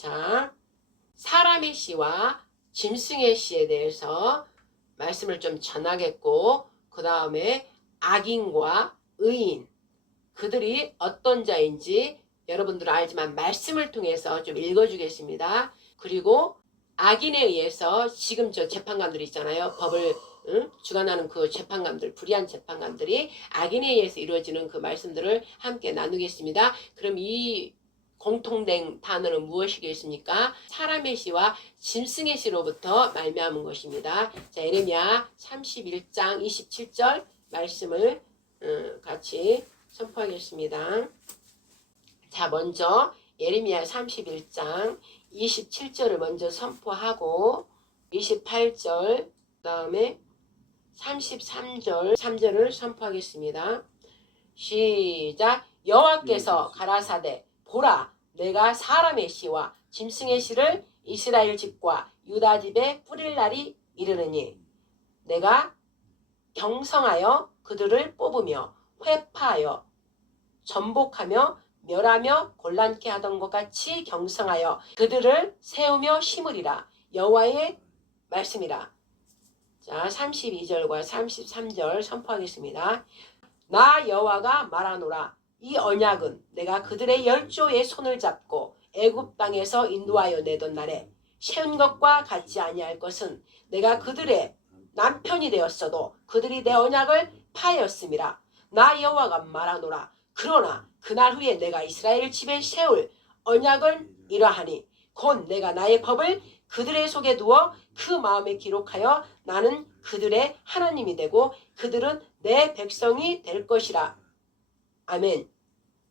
자, 사람의 씨와 짐승의 씨에 대해서 말씀을 좀 전하겠고, 그 다음에 악인과 의인, 그들이 어떤 자인지 여러분들은 알지만 말씀을 통해서 좀 읽어주겠습니다. 그리고 악인에 의해서 지금 저 재판관들 있잖아요. 법을 주관하는 그 재판관들, 불의한 재판관들이 악인에 의해서 이루어지는 그 말씀들을 함께 나누겠습니다. 그럼 이 공통된 단어는 무엇이겠습니까? 사람의 씨와 짐승의 씨로부터 말미암은 것입니다. 자, 예레미야 31장 27절 말씀을 같이 선포하겠습니다. 자, 먼저 예레미야 31장 27절을 먼저 선포하고 28절 그 다음에 33절 3절을 선포하겠습니다. 시작. 여호와께서 가라사대 보라, 내가 사람의 씨와 짐승의 씨를 이스라엘 집과 유다 집에 뿌릴 날이 이르느니 내가 경성하여 그들을 뽑으며 회파하여 전복하며 멸하며 곤란케 하던 것 같이 경성하여 그들을 세우며 심으리라. 여호와의 말씀이라. 자, 32절과 33절 선포하겠습니다. 나 여호와가 말하노라. 이 언약은 내가 그들의 열조의 손을 잡고 애굽 땅에서 인도하여 내던 날에 세운 것과 같지 아니할 것은 내가 그들의 남편이 되었어도 그들이 내 언약을 파하였음이라. 나 여호와가 말하노라. 그러나 그날 후에 내가 이스라엘 집에 세울 언약은 이러하니 곧 내가 나의 법을 그들의 속에 두어 그 마음에 기록하여 나는 그들의 하나님이 되고 그들은 내 백성이 될 것이라. 아멘.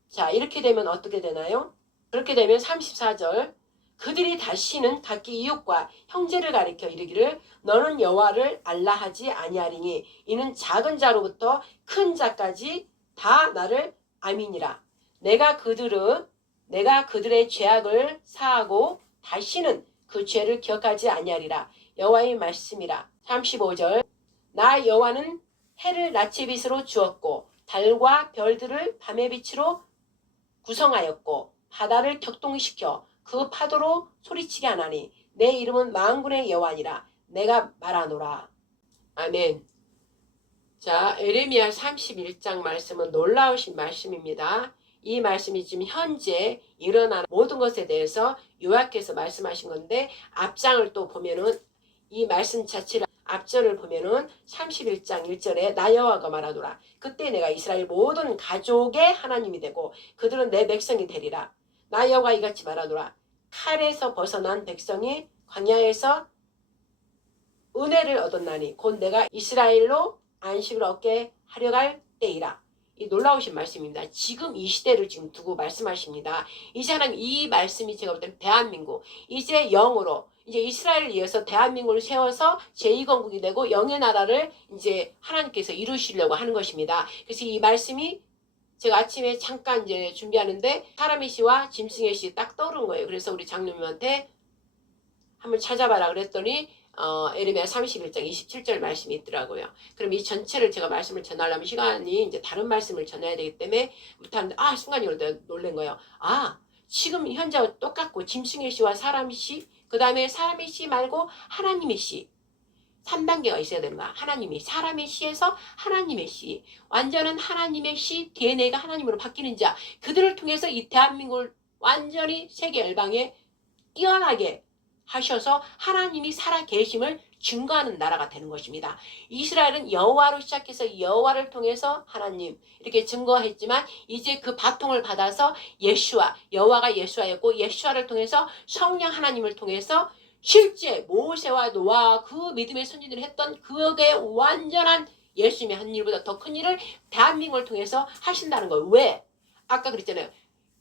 자, 이렇게 되면 어떻게 되나요? 그렇게 되면 34절 그들이 다시는 각기 이웃과 형제를 가리켜 이르기를 너는 여호와를 알라 하지 아니하리니 이는 작은 자로부터 큰 자까지 다 나를 아미니라. 내가 그들의 죄악을 사하고 다시는 그 죄를 기억하지 아니하리라. 여호와의 말씀이라. 35절 나 여호와는 해를 낮의 빛으로 주었고 달과 별들을 밤의 빛으로 구성하였고 바다를 격동시켜 그 파도로 소리치게 하나니 내 이름은 만군의 여호와니라. 내가 말하노라. 아멘. 자, 예레미야 31장 말씀은 놀라우신 말씀입니다. 이 말씀이 지금 현재 일어나는 모든 것에 대해서 요약해서 말씀하신 건데 앞장을 또 보면은 이 말씀 자체를 앞절을 보면은 31장 1절에 나 여호와가 말하노라. 그때 내가 이스라엘 모든 가족의 하나님이 되고 그들은 내 백성이 되리라. 나 여호와가 이같이 말하노라. 칼에서 벗어난 백성이 광야에서 은혜를 얻었나니 곧 내가 이스라엘로 안식을 얻게 하려 갈 때이라. 이 놀라우신 말씀입니다. 지금 이 시대를 지금 두고 말씀하십니다. 이제 하나님 이 말씀이 제가 볼 때는 대한민국 이제 영으로 이제 이스라엘을 위해서 대한민국을 세워서 제2건국이 되고 영의 나라를 이제 하나님께서 이루시려고 하는 것입니다. 그래서 이 말씀이 제가 아침에 잠깐 이제 준비하는데 사람의 씨와 짐승의 씨 딱 떠오른 거예요. 그래서 우리 장로님한테 한번 찾아봐라 그랬더니 예레미야 31장 27절 말씀이 있더라고요. 그럼 이 전체를 제가 말씀을 전하려면 시간이 이제 다른 말씀을 전해야 되기 때문에 못하는데 순간적으로 내가 놀란 거예요. 지금 현재와 똑같고 짐승의 씨와 사람의 씨 그 다음에 사람의 씨 말고 하나님의 씨 3단계가 있어야 되는 거야. 하나님이 사람의 씨에서 하나님의 씨 완전한 하나님의 씨 DNA가 하나님으로 바뀌는 자 그들을 통해서 이 대한민국을 완전히 세계 열방에 뛰어나게 하셔서 하나님이 살아 계심을 증거하는 나라가 되는 것입니다. 이스라엘은 여호와로 시작해서 여호와를 통해서 하나님 이렇게 증거했지만 이제 그 바통을 받아서 예수와 여호와가 예수와였고 예수와를 통해서 성령 하나님을 통해서 실제 모세와 노아와 그 믿음의 선지들이 했던 그의 완전한 예수님의 한 일보다 더 큰 일을 대한민국을 통해서 하신다는 거예요. 왜? 아까 그랬잖아요.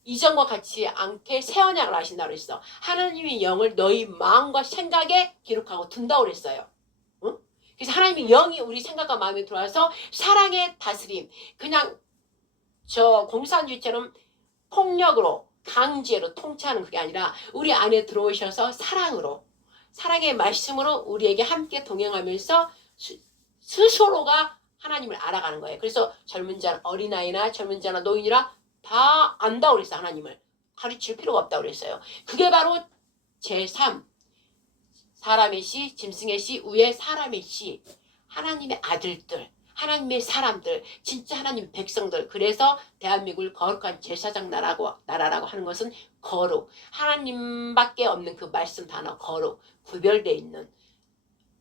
이전과 같이 않게 새 언약을 하신다고 그랬어. 하나님의 영을 너희 마음과 생각에 기록하고 둔다고 그랬어요. 응? 그래서 하나님의 영이 우리 생각과 마음에 들어와서 사랑의 다스림 그냥 저 공산주의처럼 폭력으로 강제로 통치하는 그게 아니라 우리 안에 들어오셔서 사랑으로 사랑의 말씀으로 우리에게 함께 동행하면서 스스로가 하나님을 알아가는 거예요. 그래서 젊은 자나 어린아이나 젊은 자나 노인이나 다 안다고 그랬어요. 하나님을 가르칠 필요가 없다고 그랬어요. 그게 바로 제3 사람의 씨, 짐승의 씨, 위에 사람의 씨, 하나님의 아들들, 하나님의 사람들, 진짜 하나님의 백성들. 그래서 대한민국을 거룩한 제사장 나라라고 하는 것은 거룩, 하나님밖에 없는 그 말씀 단어 거룩, 구별되어 있는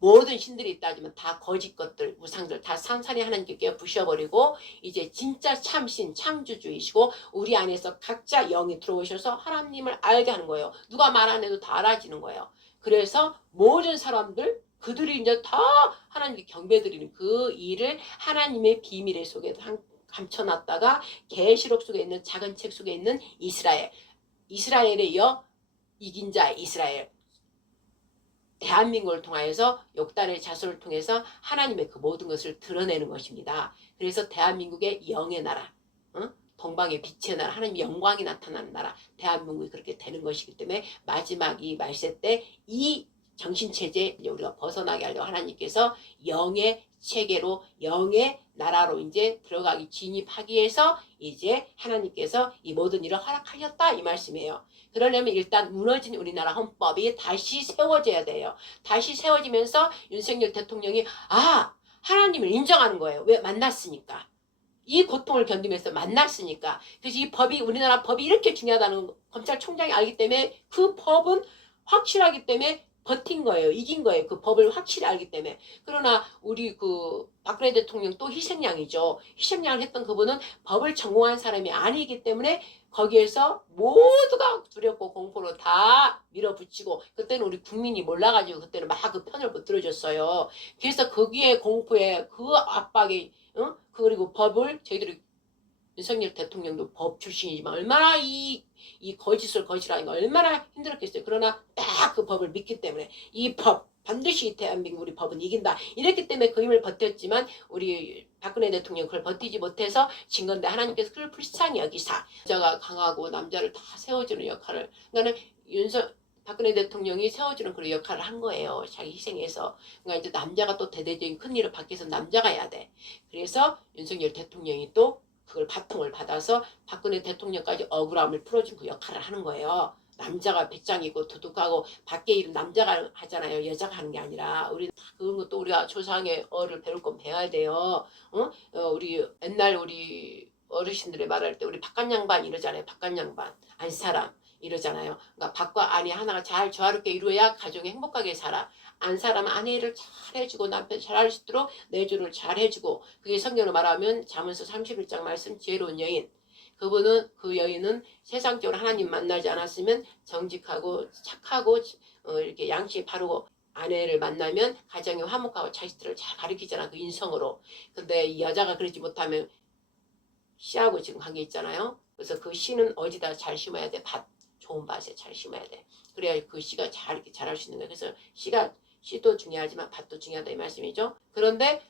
모든 신들이 있다지만 다 거짓 것들, 우상들 다 산산히 하나님께 부셔버리고 이제 진짜 참신, 창조주이시고 우리 안에서 각자 영이 들어오셔서 하나님을 알게 하는 거예요. 누가 말 안 해도 다 알아지는 거예요. 그래서 모든 사람들 그들이 이제 다 하나님께 경배드리는 그 일을 하나님의 비밀의 속에 감춰놨다가 계시록 속에 있는 작은 책 속에 있는 이스라엘에 이어 이긴 자 이스라엘, 대한민국을 통하여서 욕단의 자손을 통해서 하나님의 그 모든 것을 드러내는 것입니다. 그래서 대한민국의 영의 나라, 동방의 빛의 나라, 하나님의 영광이 나타나는 나라, 대한민국이 그렇게 되는 것이기 때문에 마지막 이 말세 때 이 정신체제 이제 우리가 벗어나게 하려고 하나님께서 영의 체계로 영의 나라로 이제 들어가기 진입하기 위해서 이제 하나님께서 이 모든 일을 허락하셨다 이 말씀이에요. 그러려면 일단 무너진 우리나라 헌법이 다시 세워져야 돼요. 다시 세워지면서 윤석열 대통령이 하나님을 인정하는 거예요. 왜? 만났으니까. 이 고통을 견디면서 만났으니까. 그래서 이 법이 우리나라 법이 이렇게 중요하다는 검찰총장이 알기 때문에 그 법은 확실하기 때문에 버틴 거예요. 이긴 거예요. 그 법을 확실히 알기 때문에. 그러나 우리 그 박근혜 대통령 또 희생양이죠. 희생양을 했던 그분은 법을 전공한 사람이 아니기 때문에 거기에서 모두가 두렵고 공포로 다 밀어붙이고 그때는 우리 국민이 몰라가지고 그때는 막 그 편을 못 들어줬어요. 그래서 거기에 공포에 그 압박에 그리고 법을 저희들이 윤석열 대통령도 법 출신이지만 얼마나 이 거짓을 거짓하니까 얼마나 힘들었겠어요. 그러나 딱 그 법을 믿기 때문에 이 법 반드시 대한민국 우리 법은 이긴다. 이랬기 때문에 그 힘을 버텼지만 우리 박근혜 대통령 그걸 버티지 못해서 진 건데 하나님께서 그걸 불쌍히 여기사 여자가 강하고 남자를 다 세워주는 역할을 그러니까 박근혜 대통령이 세워주는 그런 역할을 한 거예요. 자기 희생해서. 그러니까 이제 남자가 또 대대적인 큰 일을 받기 위해서 남자가 해야 돼. 그래서 윤석열 대통령이 또 그걸 바통을 받아서 박근혜 대통령까지 억울함을 풀어준 그 역할을 하는 거예요. 남자가 배짱이고 두둑하고 밖에 일은 남자가 하잖아요. 여자가 하는 게 아니라 우리 그런 것도 우리가 조상의 어를 배울 건 배워야 돼요. 우리 옛날 우리 어르신들이 말할 때 우리 바깥양반 이러잖아요. 바깥양반 안사람 이러잖아요. 그러니까 밖과 안이 하나가 잘 조화롭게 이루어야 가정이 행복하게 살아. 안 사람은 아내를 잘 해주고 남편 잘할 수 있도록 내조를 잘 해주고 그게 성경으로 말하면 잠언서 31장 말씀 지혜로운 여인 그 여인은 세상적으로 하나님 만나지 않았으면 정직하고 착하고 이렇게 양심이 바르고 아내를 만나면 가정이 화목하고 자식들을 잘 가르치잖아 그 인성으로. 근데 이 여자가 그러지 못하면 씨하고 지금 관계 있잖아요. 그래서 그 씨는 어디다 잘 심어야 돼? 좋은 밭에 잘 심어야 돼. 그래야 그 씨가 이렇게 자랄 수 있는 거야. 그래서 씨도 중요하지만 밭도 중요하다 이 말씀이죠. 그런데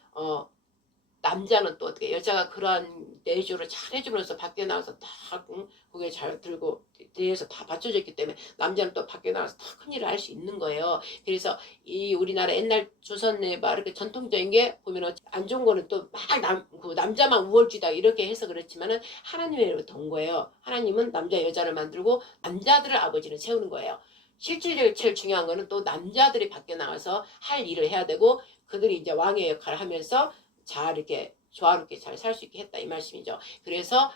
남자는 또 어떻게 여자가 그러한 내조를 잘 해주면서 밖에 나가서 다 그게 잘 들고 뒤에서 다 받쳐줬기 때문에 남자는 또 밖에 나가서 다 큰일을 할 수 있는 거예요. 그래서 이 우리나라 옛날 조선의 막 이렇게 전통적인 게 보면 안 좋은 거는 또 막 그 남자만 우월주의다 이렇게 해서 그렇지만은 하나님으로부터 온 거예요. 하나님은 남자 여자를 만들고 남자들을 아버지는 세우는 거예요. 실질적으로 제일 중요한 거는 또 남자들이 밖에 나가서 할 일을 해야 되고 그들이 이제 왕의 역할을 하면서 잘 이렇게 조화롭게 잘 살 수 있게 했다 이 말씀이죠. 그래서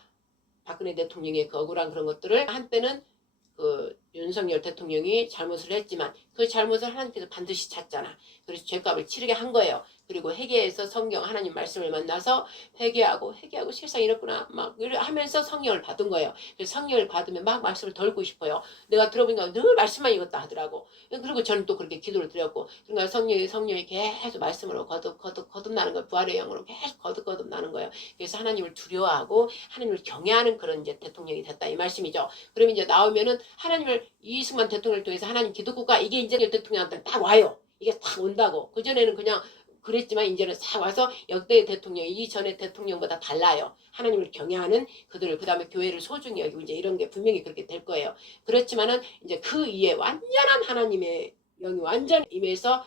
박근혜 대통령의 그 억울한 그런 것들을 한때는 그 윤석열 대통령이 잘못을 했지만 그 잘못을 하나님께서 반드시 찾잖아. 그래서 죄값을 치르게 한 거예요. 그리고 회개해서 성경 하나님 말씀을 만나서 회개하고 세상이 이렇구나 막 하면서 성령을 받은 거예요. 그래서 성령을 받으면 막 말씀을 덜고 싶어요. 내가 들어보니까 늘 말씀만 읽었다 하더라고. 그리고 저는 또 그렇게 기도를 드렸고 그러니까 성령이 계속 말씀으로 거듭나는 거예요. 부활의 영으로 계속 거듭나는 거예요. 그래서 하나님을 두려워하고 하나님을 경외하는 그런 이제 대통령이 됐다 이 말씀이죠. 그러면 이제 나오면은 하나님을 이승만 대통령을 통해서 하나님 기독국가 이게 이제 대통령한테 딱 와요. 이게 딱 온다고. 그전에는 그냥 그랬지만 이제는 싹 와서 역대 대통령 이전의 대통령보다 달라요. 하나님을 경외하는 그들을 그다음에 교회를 소중히 여기고 이제 이런 게 분명히 그렇게 될 거예요. 그렇지만은 이제 그 이에 완전한 하나님의 영이 완전 임해서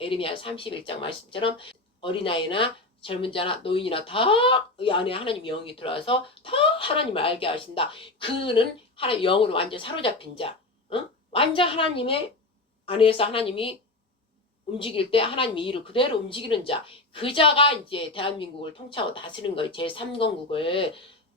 에레미야 31장 말씀처럼 어린아이나 젊은 자나 노인이나 다 이 안에 하나님 영이 들어와서 다 하나님을 알게 하신다. 그는 하나님 영으로 완전 사로잡힌 자, 완전 하나님의 안에서 하나님이 움직일 때 하나님의 일을 그대로 움직이는 자, 그 자가 이제 대한민국을 통치하고 다스리는 거예요. 제3건국을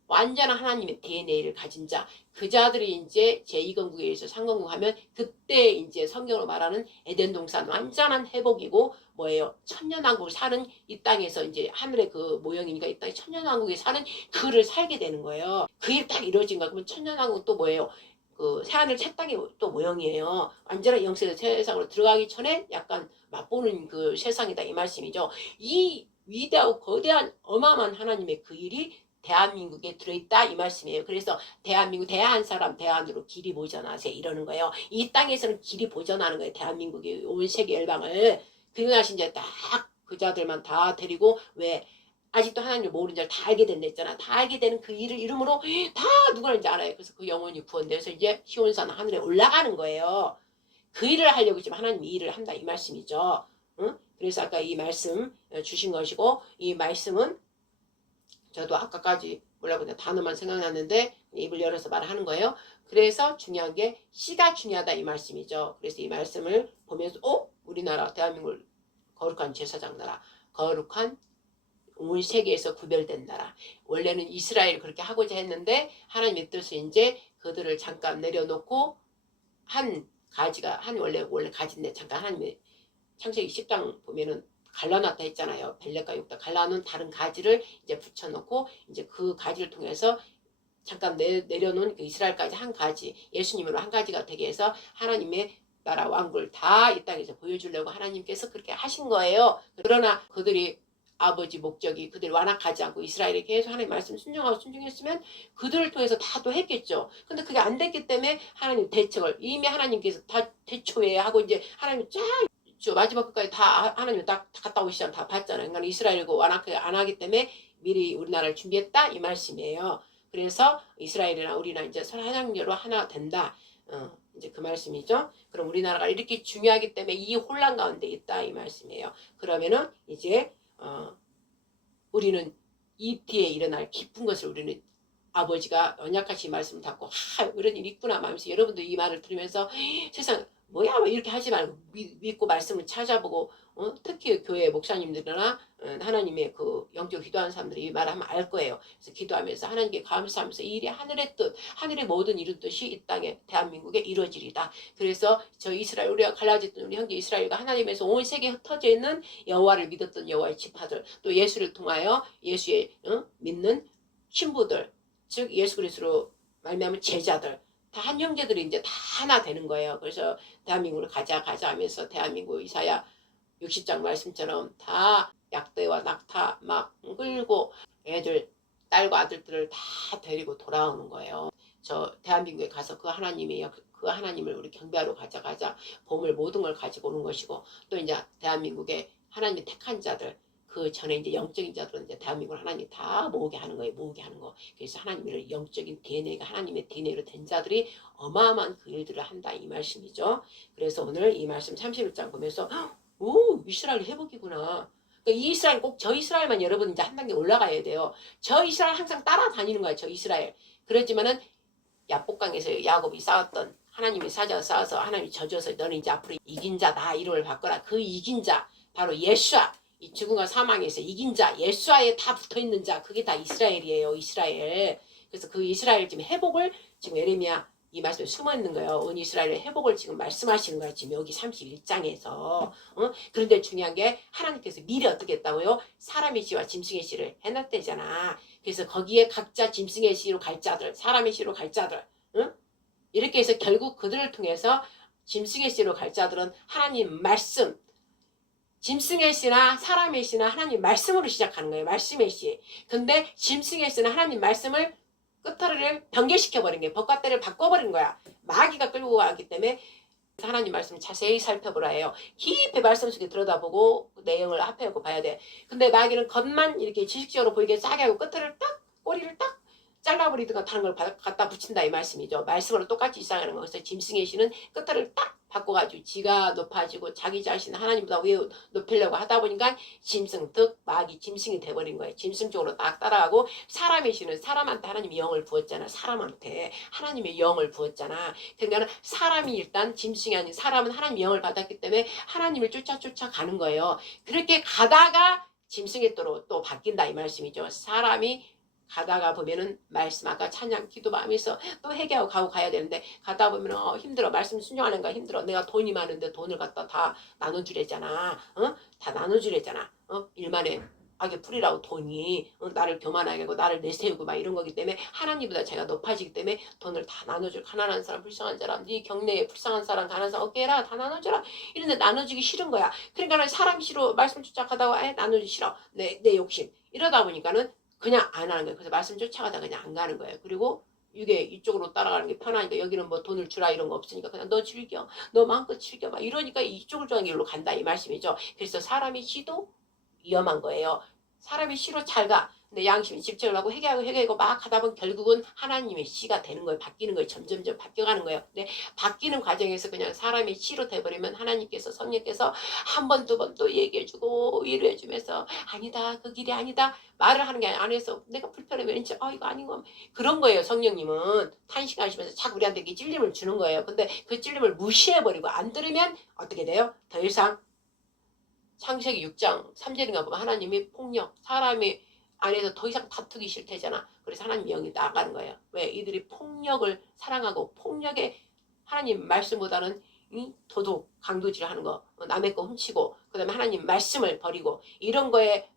완전한 하나님의 DNA를 가진 자, 그 자들이 이제 제2건국에 의해서 3건국 하면 그때 이제 성경으로 말하는 에덴 동산 완전한 회복이고 뭐예요? 천년왕국을 사는 이 땅에서 이제 하늘의 그 모형이니까 이 땅에 천년왕국에 사는 그를 살게 되는 거예요. 그 일 딱 이루어진 거. 그러면 천년왕국 또 뭐예요? 그 새하늘 새 땅의 또 모형이에요. 완전한 영세의 세상으로 들어가기 전에 약간 맛보는 그 세상이다 이 말씀이죠. 이 위대하고 거대한 어마어마한 하나님의 그 일이 대한민국에 들어있다 이 말씀이에요. 그래서 대한민국 대한 사람 대한으로 길이 보전하세요 이러는 거예요. 이 땅에서는 길이 보전하는 거예요. 대한민국이 온 세계 열방을. 그러고 나서 이제 딱 그 자들만 다 데리고 왜 아직도 하나님을 모르는 자를 다 알게 된다 했잖아. 다 알게 되는 그 일을 이름으로 다 누구는지 알아요. 그래서 그 영혼이 구원돼서 이제 시온산 하늘에 올라가는 거예요. 그 일을 하려고 지금 하나님이 일을 한다 이 말씀이죠. 응? 그래서 아까 이 말씀 주신 것이고 이 말씀은 저도 아까까지 뭐라고 그냥 단어만 생각났는데 입을 열어서 말하는 거예요. 그래서 중요한 게 씨가 중요하다 이 말씀이죠. 그래서 이 말씀을 보면서 우리나라 대한민국 거룩한 제사장 나라 거룩한 온 세계에서 구별된 나라. 원래는 이스라엘 그렇게 하고자 했는데 하나님의 뜻을 이제 그들을 잠깐 내려놓고 한 가지가 한 원래 가지인데 잠깐 하나님의 창세기 10장 보면은 갈라놨다 했잖아요. 벨렛과 육다 갈라놓은 다른 가지를 이제 붙여놓고 이제 그 가지를 통해서 잠깐 내려놓은 그 이스라엘까지 한 가지 예수님으로 한 가지가 되게 해서 하나님의 나라 왕국을 다 이 땅에서 보여주려고 하나님께서 그렇게 하신 거예요. 그러나 그들이 아버지 목적이 그들을 완악하지 않고 이스라엘에 계속 하나님의 말씀 순종하고 순종했으면 그들을 통해서 다 또 했겠죠. 근데 그게 안 됐기 때문에 하나님 대책을 이미 하나님께서 다 대초에 하고 이제 하나님 쫙 마지막 끝까지 다 하나님 딱 갔다 오시잖아. 다 봤잖아요. 그러니까 이스라엘고 완악하게 안 하기 때문에 미리 우리나라를 준비했다 이 말씀이에요. 그래서 이스라엘이나 우리나 이제 선하장녀로 하나 된다. 이제 그 말씀이죠. 그럼 우리나라가 이렇게 중요하기 때문에 이 혼란 가운데 있다 이 말씀이에요. 그러면은 이제 우리는 이 뒤에 일어날 깊은 것을 우리는 아버지가 언약하신 말씀을 듣고 이런 일이 있구나 하면서 여러분도 이 말을 들으면서 세상 뭐야 이렇게 하지 말고 믿고 말씀을 찾아보고 특히 교회 목사님들이나 하나님의 그 영적 기도하는 사람들이 이 말을 하면 알 거예요. 그래서 기도하면서 하나님께 감사하면서 이 일이 하늘의 뜻 하늘의 모든 이룬 뜻이 이 땅에 대한민국에 이루어지리다. 그래서 저 이스라엘 우리가 갈라졌던 우리 형제 이스라엘과 하나님에서 온 세계에 흩어져 있는 여호와를 믿었던 여호와의 지파들 또 예수를 통하여 예수의 믿는 신부들 즉 예수 그리스도로 말미암은 제자들 다 한 형제들이 이제 다 하나 되는 거예요. 그래서 대한민국을 가자 하면서 대한민국 이사야 60장 말씀처럼 다 약대와 낙타 막 끌고 애들 딸과 아들들을 다 데리고 돌아오는 거예요. 저 대한민국에 가서 그 하나님을 우리 경배하러 가자 보물 모든 걸 가지고 오는 것이고 또 이제 대한민국에 하나님의 택한 자들 그 전에 이제 영적인 자들은 이제 대한민국을 하나님 다 모으게 하는 거예요. 모으게 하는 거. 그래서 하나님의 영적인 DNA가 하나님의 DNA로 된 자들이 어마어마한 그 일들을 한다 이 말씀이죠. 그래서 오늘 이 말씀 31장 보면서 이스라엘 회복이구나. 그러니까 이 이스라엘 꼭 저 이스라엘만 여러분 이제 한 단계 올라가야 돼요. 저 이스라엘 항상 따라다니는 거예요. 저 이스라엘. 그렇지만은 야복강에서 야곱이 싸웠던 하나님이 싸워서 하나님이 져줘서 너는 이제 앞으로 이긴 자다 이름을 바꿔라. 그 이긴 자 바로 예수아. 이 죽음과 사망에서 이긴 자, 예수와에 다 붙어있는 자, 그게 다 이스라엘이에요. 이스라엘. 그래서 그 이스라엘 지금 회복을 지금 에레미야 이 말씀에 숨어있는 거예요. 온 이스라엘의 회복을 지금 말씀하시는 거예요. 지금 여기 31장에서. 그런데 중요한 게 하나님께서 미리 어떻게 했다고요? 사람의 씨와 짐승의 씨를 해놨대잖아. 그래서 거기에 각자 짐승의 씨로 갈 자들, 사람의 씨로 갈 자들. 이렇게 해서 결국 그들을 통해서 짐승의 씨로 갈 자들은 하나님 말씀, 짐승의 씨나 사람의 씨나 하나님 말씀으로 시작하는 거예요. 말씀의 씨. 근데 짐승의 씨는 하나님 말씀을 끝터리를 변개시켜버린 거예요. 법과 때를 바꿔버린 거야. 마귀가 끌고 가기 때문에 하나님 말씀을 자세히 살펴보라 해요. 깊이 말씀 속에 들여다보고 그 내용을 합해하고 봐야 돼. 근데 마귀는 겉만 이렇게 지식적으로 보이게 싸게 하고 끝을 딱 꼬리를 딱 잘라버리든가 다른 걸 갖다 붙인다 이 말씀이죠. 말씀으로 똑같이 이상하는 거. 그래서 짐승의 씨는 끝을 딱 바꿔가지고 지가 높아지고 자기 자신 하나님보다 왜 높이려고 하다 보니까 짐승, 즉 마귀 짐승이 돼버린 거예요. 짐승 쪽으로 딱 따라가고 사람의 신은 사람한테 하나님이 영을 부었잖아. 사람한테 하나님의 영을 부었잖아. 그러니까 사람이 일단 짐승이 아닌 사람은 하나님의 영을 받았기 때문에 하나님을 쫓아가는 거예요. 그렇게 가다가 짐승의 또 바뀐다 이 말씀이죠. 사람이 가다가 보면은 말씀 아까 찬양 기도 마음에서 또 회개하고 가고 가야 되는데 가다 보면 힘들어. 말씀 순종하는 거 힘들어. 내가 돈이 많은데 돈을 갖다 다 나눠주랬잖아. 다 나눠주랬잖아. 일만에 악의 풀이라고 돈이 나를 교만하게 하고 나를 내세우고 막 이런 거기 때문에 하나님보다 제가 높아지기 때문에 돈을 다 나눠줄. 가난한 사람 불쌍한 사람 네 경내에 불쌍한 사람 가난한 사람 어깨라 다 나눠줘라. 이런데 나눠주기 싫은 거야. 그러니까 사람 싫어. 말씀 쫓아가다가 나눠주기 싫어. 내 욕심. 이러다 보니까는 그냥 안 하는 거예요. 그래서 말씀 쫓아가다 그냥 안 가는 거예요. 그리고 이게 이쪽으로 따라가는 게 편하니까 여기는 뭐 돈을 주라 이런 거 없으니까 그냥 너 즐겨. 너 마음껏 즐겨. 막 이러니까 이쪽을 좋아하는 길로 간다 이 말씀이죠. 그래서 사람의 시도 위험한 거예요. 사람의 시로 잘 가. 근데 양심이 집착을 하고 회개하고 막 하다 보면 결국은 하나님의 시가 되는 거예요. 바뀌는 거예요. 점점점 바뀌어가는 거예요. 근데 바뀌는 과정에서 그냥 사람의 시로 돼버리면 하나님께서 성령께서 한 번 두 번 또 얘기해주고 위로해주면서 아니다 그 길이 아니다 말을 하는 게 안에서 내가 불편해 왠지 이거 아닌 거 그런 거예요. 성령님은 탄식하시면서 자꾸 우리한테 이렇게 찔림을 주는 거예요. 근데 그 찔림을 무시해버리고 안 들으면 어떻게 돼요? 더 이상 창세기 6장 3절인가 보면 하나님이 폭력 사람이 안에서 더 이상 다투기 싫대잖아. 그래서 하나님 영이 나가는 거예요. 왜? 이들이 폭력을 사랑하고 폭력에 하나님 말씀보다는 도둑 강도질 하는 거 남의 거 훔치고 그 다음에 하나님 말씀을 버리고 이런 거에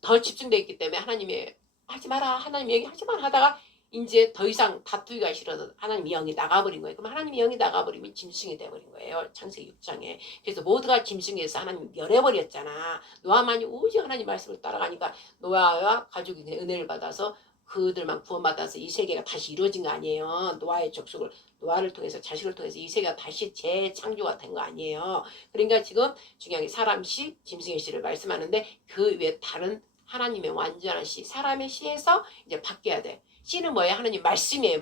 더 집중되어 있기 때문에 하나님이 하지 마라 하나님 영이 하지 마라 하다가 이제 더 이상 다투기가 싫어서 하나님의 영이 나가버린 거예요. 그럼 하나님의 영이 나가버리면 짐승이 돼버린 거예요. 창세기 6장에. 그래서 모두가 짐승에서 하나님 멸해버렸잖아. 노아만이 오직 하나님 말씀을 따라가니까 노아와 가족이 은혜를 받아서 그들만 구원받아서 이 세계가 다시 이루어진 거 아니에요. 노아의 족속을 노아를 통해서 자식을 통해서 이 세계가 다시 재창조가 된 거 아니에요. 그러니까 지금 중요한 게 사람 시, 짐승의 시를 말씀하는데 그 외 다른 하나님의 완전한 시, 사람의 시에서 이제 바뀌어야 돼. 씨는 뭐예요? 하나님 말씀이에요.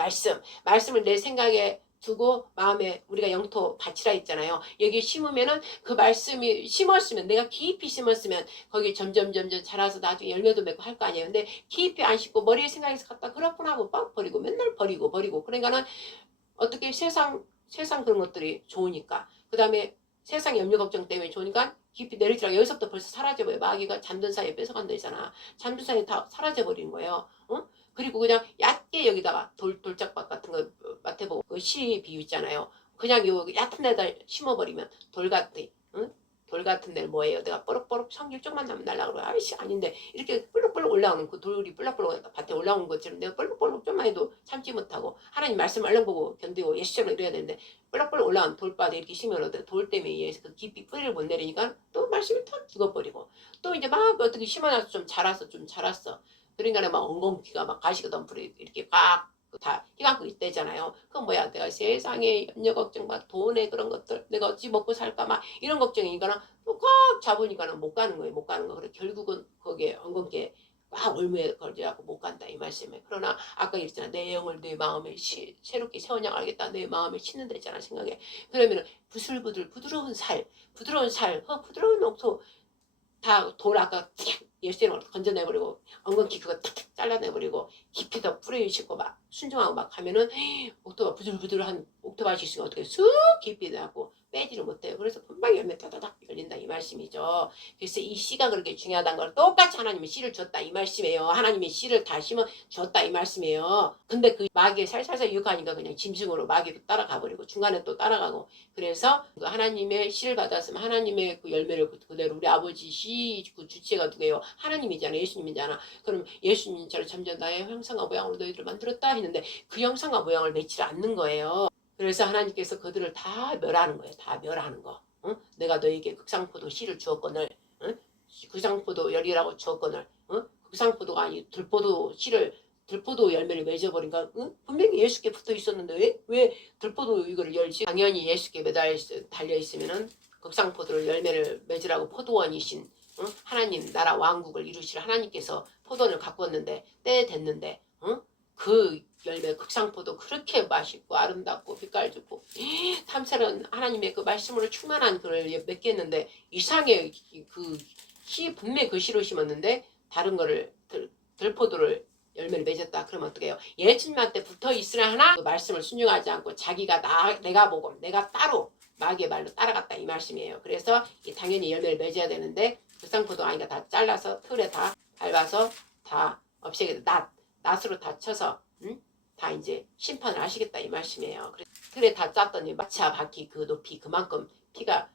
말씀을 내 생각에 두고 마음에 우리가 영토 밭이라 했잖아요. 여기 심으면은 그 말씀이 심었으면 내가 깊이 심었으면 거기 점점 자라서 나중에 열매도 맺고 할 거 아니에요. 근데 깊이 안 심고 머리에 생각해서 갖다 그렇구나 하고 빡 버리고 맨날 버리고 그러니까는 어떻게 세상 그런 것들이 좋으니까 그 다음에 세상 염려 걱정 때문에 좋으니까 깊이 내리지라고 여기서부터 벌써 사라져버려요. 마귀가 잠든 사이에 뺏어간다 했잖아. 잠든 사이에 다 사라져버리는 거예요. 그리고 그냥 얕게 여기다가 돌짝밭 같은 거 맡아보고 그 시 비유 있잖아요. 그냥 요 얕은 데다 심어버리면 돌 같은 돌 같은 데는 뭐예요? 내가 뽀록뽀록 성질 조금만 나면 날라 그러고 아이씨 아닌데 이렇게 뿔룩뿔룩 올라오는 그 돌이 뿔룩뿔룩 밭에 올라오는 것처럼 내가 뿔룩뿔룩 좀만 해도 참지 못하고 하나님 말씀 얼른 보고 견디고 예수처럼 이래야 되는데 뿔룩뿔룩 올라온 돌밭에 이렇게 심으면 돌 때문에 의해서 그 깊이 뿌리를 못 내리니까 또 말씀이 탁 죽어버리고 또 이제 막 어떻게 심어놔서 좀 자랐어. 그러니까 막 엉겅퀴가 막 가시가 덤프로 이렇게 꽉 다 휘감고 있대잖아요. 그건 뭐야? 내가 세상에 염려 걱정과 돈에 그런 것들 내가 어찌 먹고 살까 막 이런 걱정이니까는 또 꽉 잡으니까는 못 가는 거예요. 못 가는 거. 그래 결국은 거기에 엉겅퀴에 꽉 올무에 걸려갖고 못 간다 이 말씀에. 그러나 아까 얘기했잖아. 내 영을 내 마음에 새롭게 세워나가겠다. 내 마음에 심는 데잖아 생각에. 그러면은 부슬부들 부드러운 살, 부드러운 녹토 다 돌 아까 열쇠를 건져내버리고 엉겅퀴 그거 탁탁 잘라내버리고 깊이 더 뿌려주시고 막 순종하고 막 하면은 옥토가 부들부들한 옥토밭이 있으면 어떻게 쑥 깊이 나고 빼지를 못해요. 그래서 금방 열매 따다닥 열린다 이 말씀이죠. 그래서 이 씨가 그렇게 중요하다는 걸 똑같이 하나님이 씨를 줬다 이 말씀이에요. 하나님이 씨를 다 심어 줬다 이 말씀이에요. 근데 그 마귀에 살살살 유혹하니까 그냥 짐승으로 마귀도 따라가버리고 중간에 또 따라가고 그래서 그 하나님의 씨를 받았으면 하나님의 그 열매를 그대로 우리 아버지 씨 그 주체가 누구예요? 하나님이잖아. 예수님이잖아. 그럼 예수님처럼 점점 나의 형상과 모양으로 너희들을 만들었다 했는데 그 형상과 모양을 맺지 않는 거예요. 그래서 하나님께서 그들을 다 멸하는 거예요. 다 멸하는 거. 응? 내가 너에게 극상포도 씨를 주었거늘 응? 극상포도 열이라고 주었거늘 응? 극상포도가 아니 들포도 열매를 맺어버린가? 응? 분명히 예수께 붙어 있었는데 왜 들포도 이거를 열지? 당연히 예수께 달려있으면은 극상포도를 열매를 맺으라고 포도원이신 응? 하나님 나라 왕국을 이루실 하나님께서 포도원을 가꾸었는데 때 됐는데 응? 그 열매 극상포도 그렇게 맛있고 아름답고 빛깔 좋고 탐스러운 하나님의 그 말씀으로 충만한 그걸 맺겠는데 이상해. 그 씨 분명히 그 씨로 심었는데 다른 거를 들포도를 열매를 맺었다. 그러면 어떻게 해요? 예수님한테 붙어 있으나 하나 그 말씀을 순종하지 않고 자기가 내가 보고 내가 따로 마귀의 말로 따라갔다 이 말씀이에요. 그래서 당연히 열매를 맺어야 되는데 극상포도 아니가 다 잘라서 틀에 다 밟아서 다 없애게 낫으로 다 쳐서 다 이제 심판을 하시겠다 이 말씀이에요. 그래서 틀에 다 짰더니 마차 바퀴 그 높이 그만큼 피가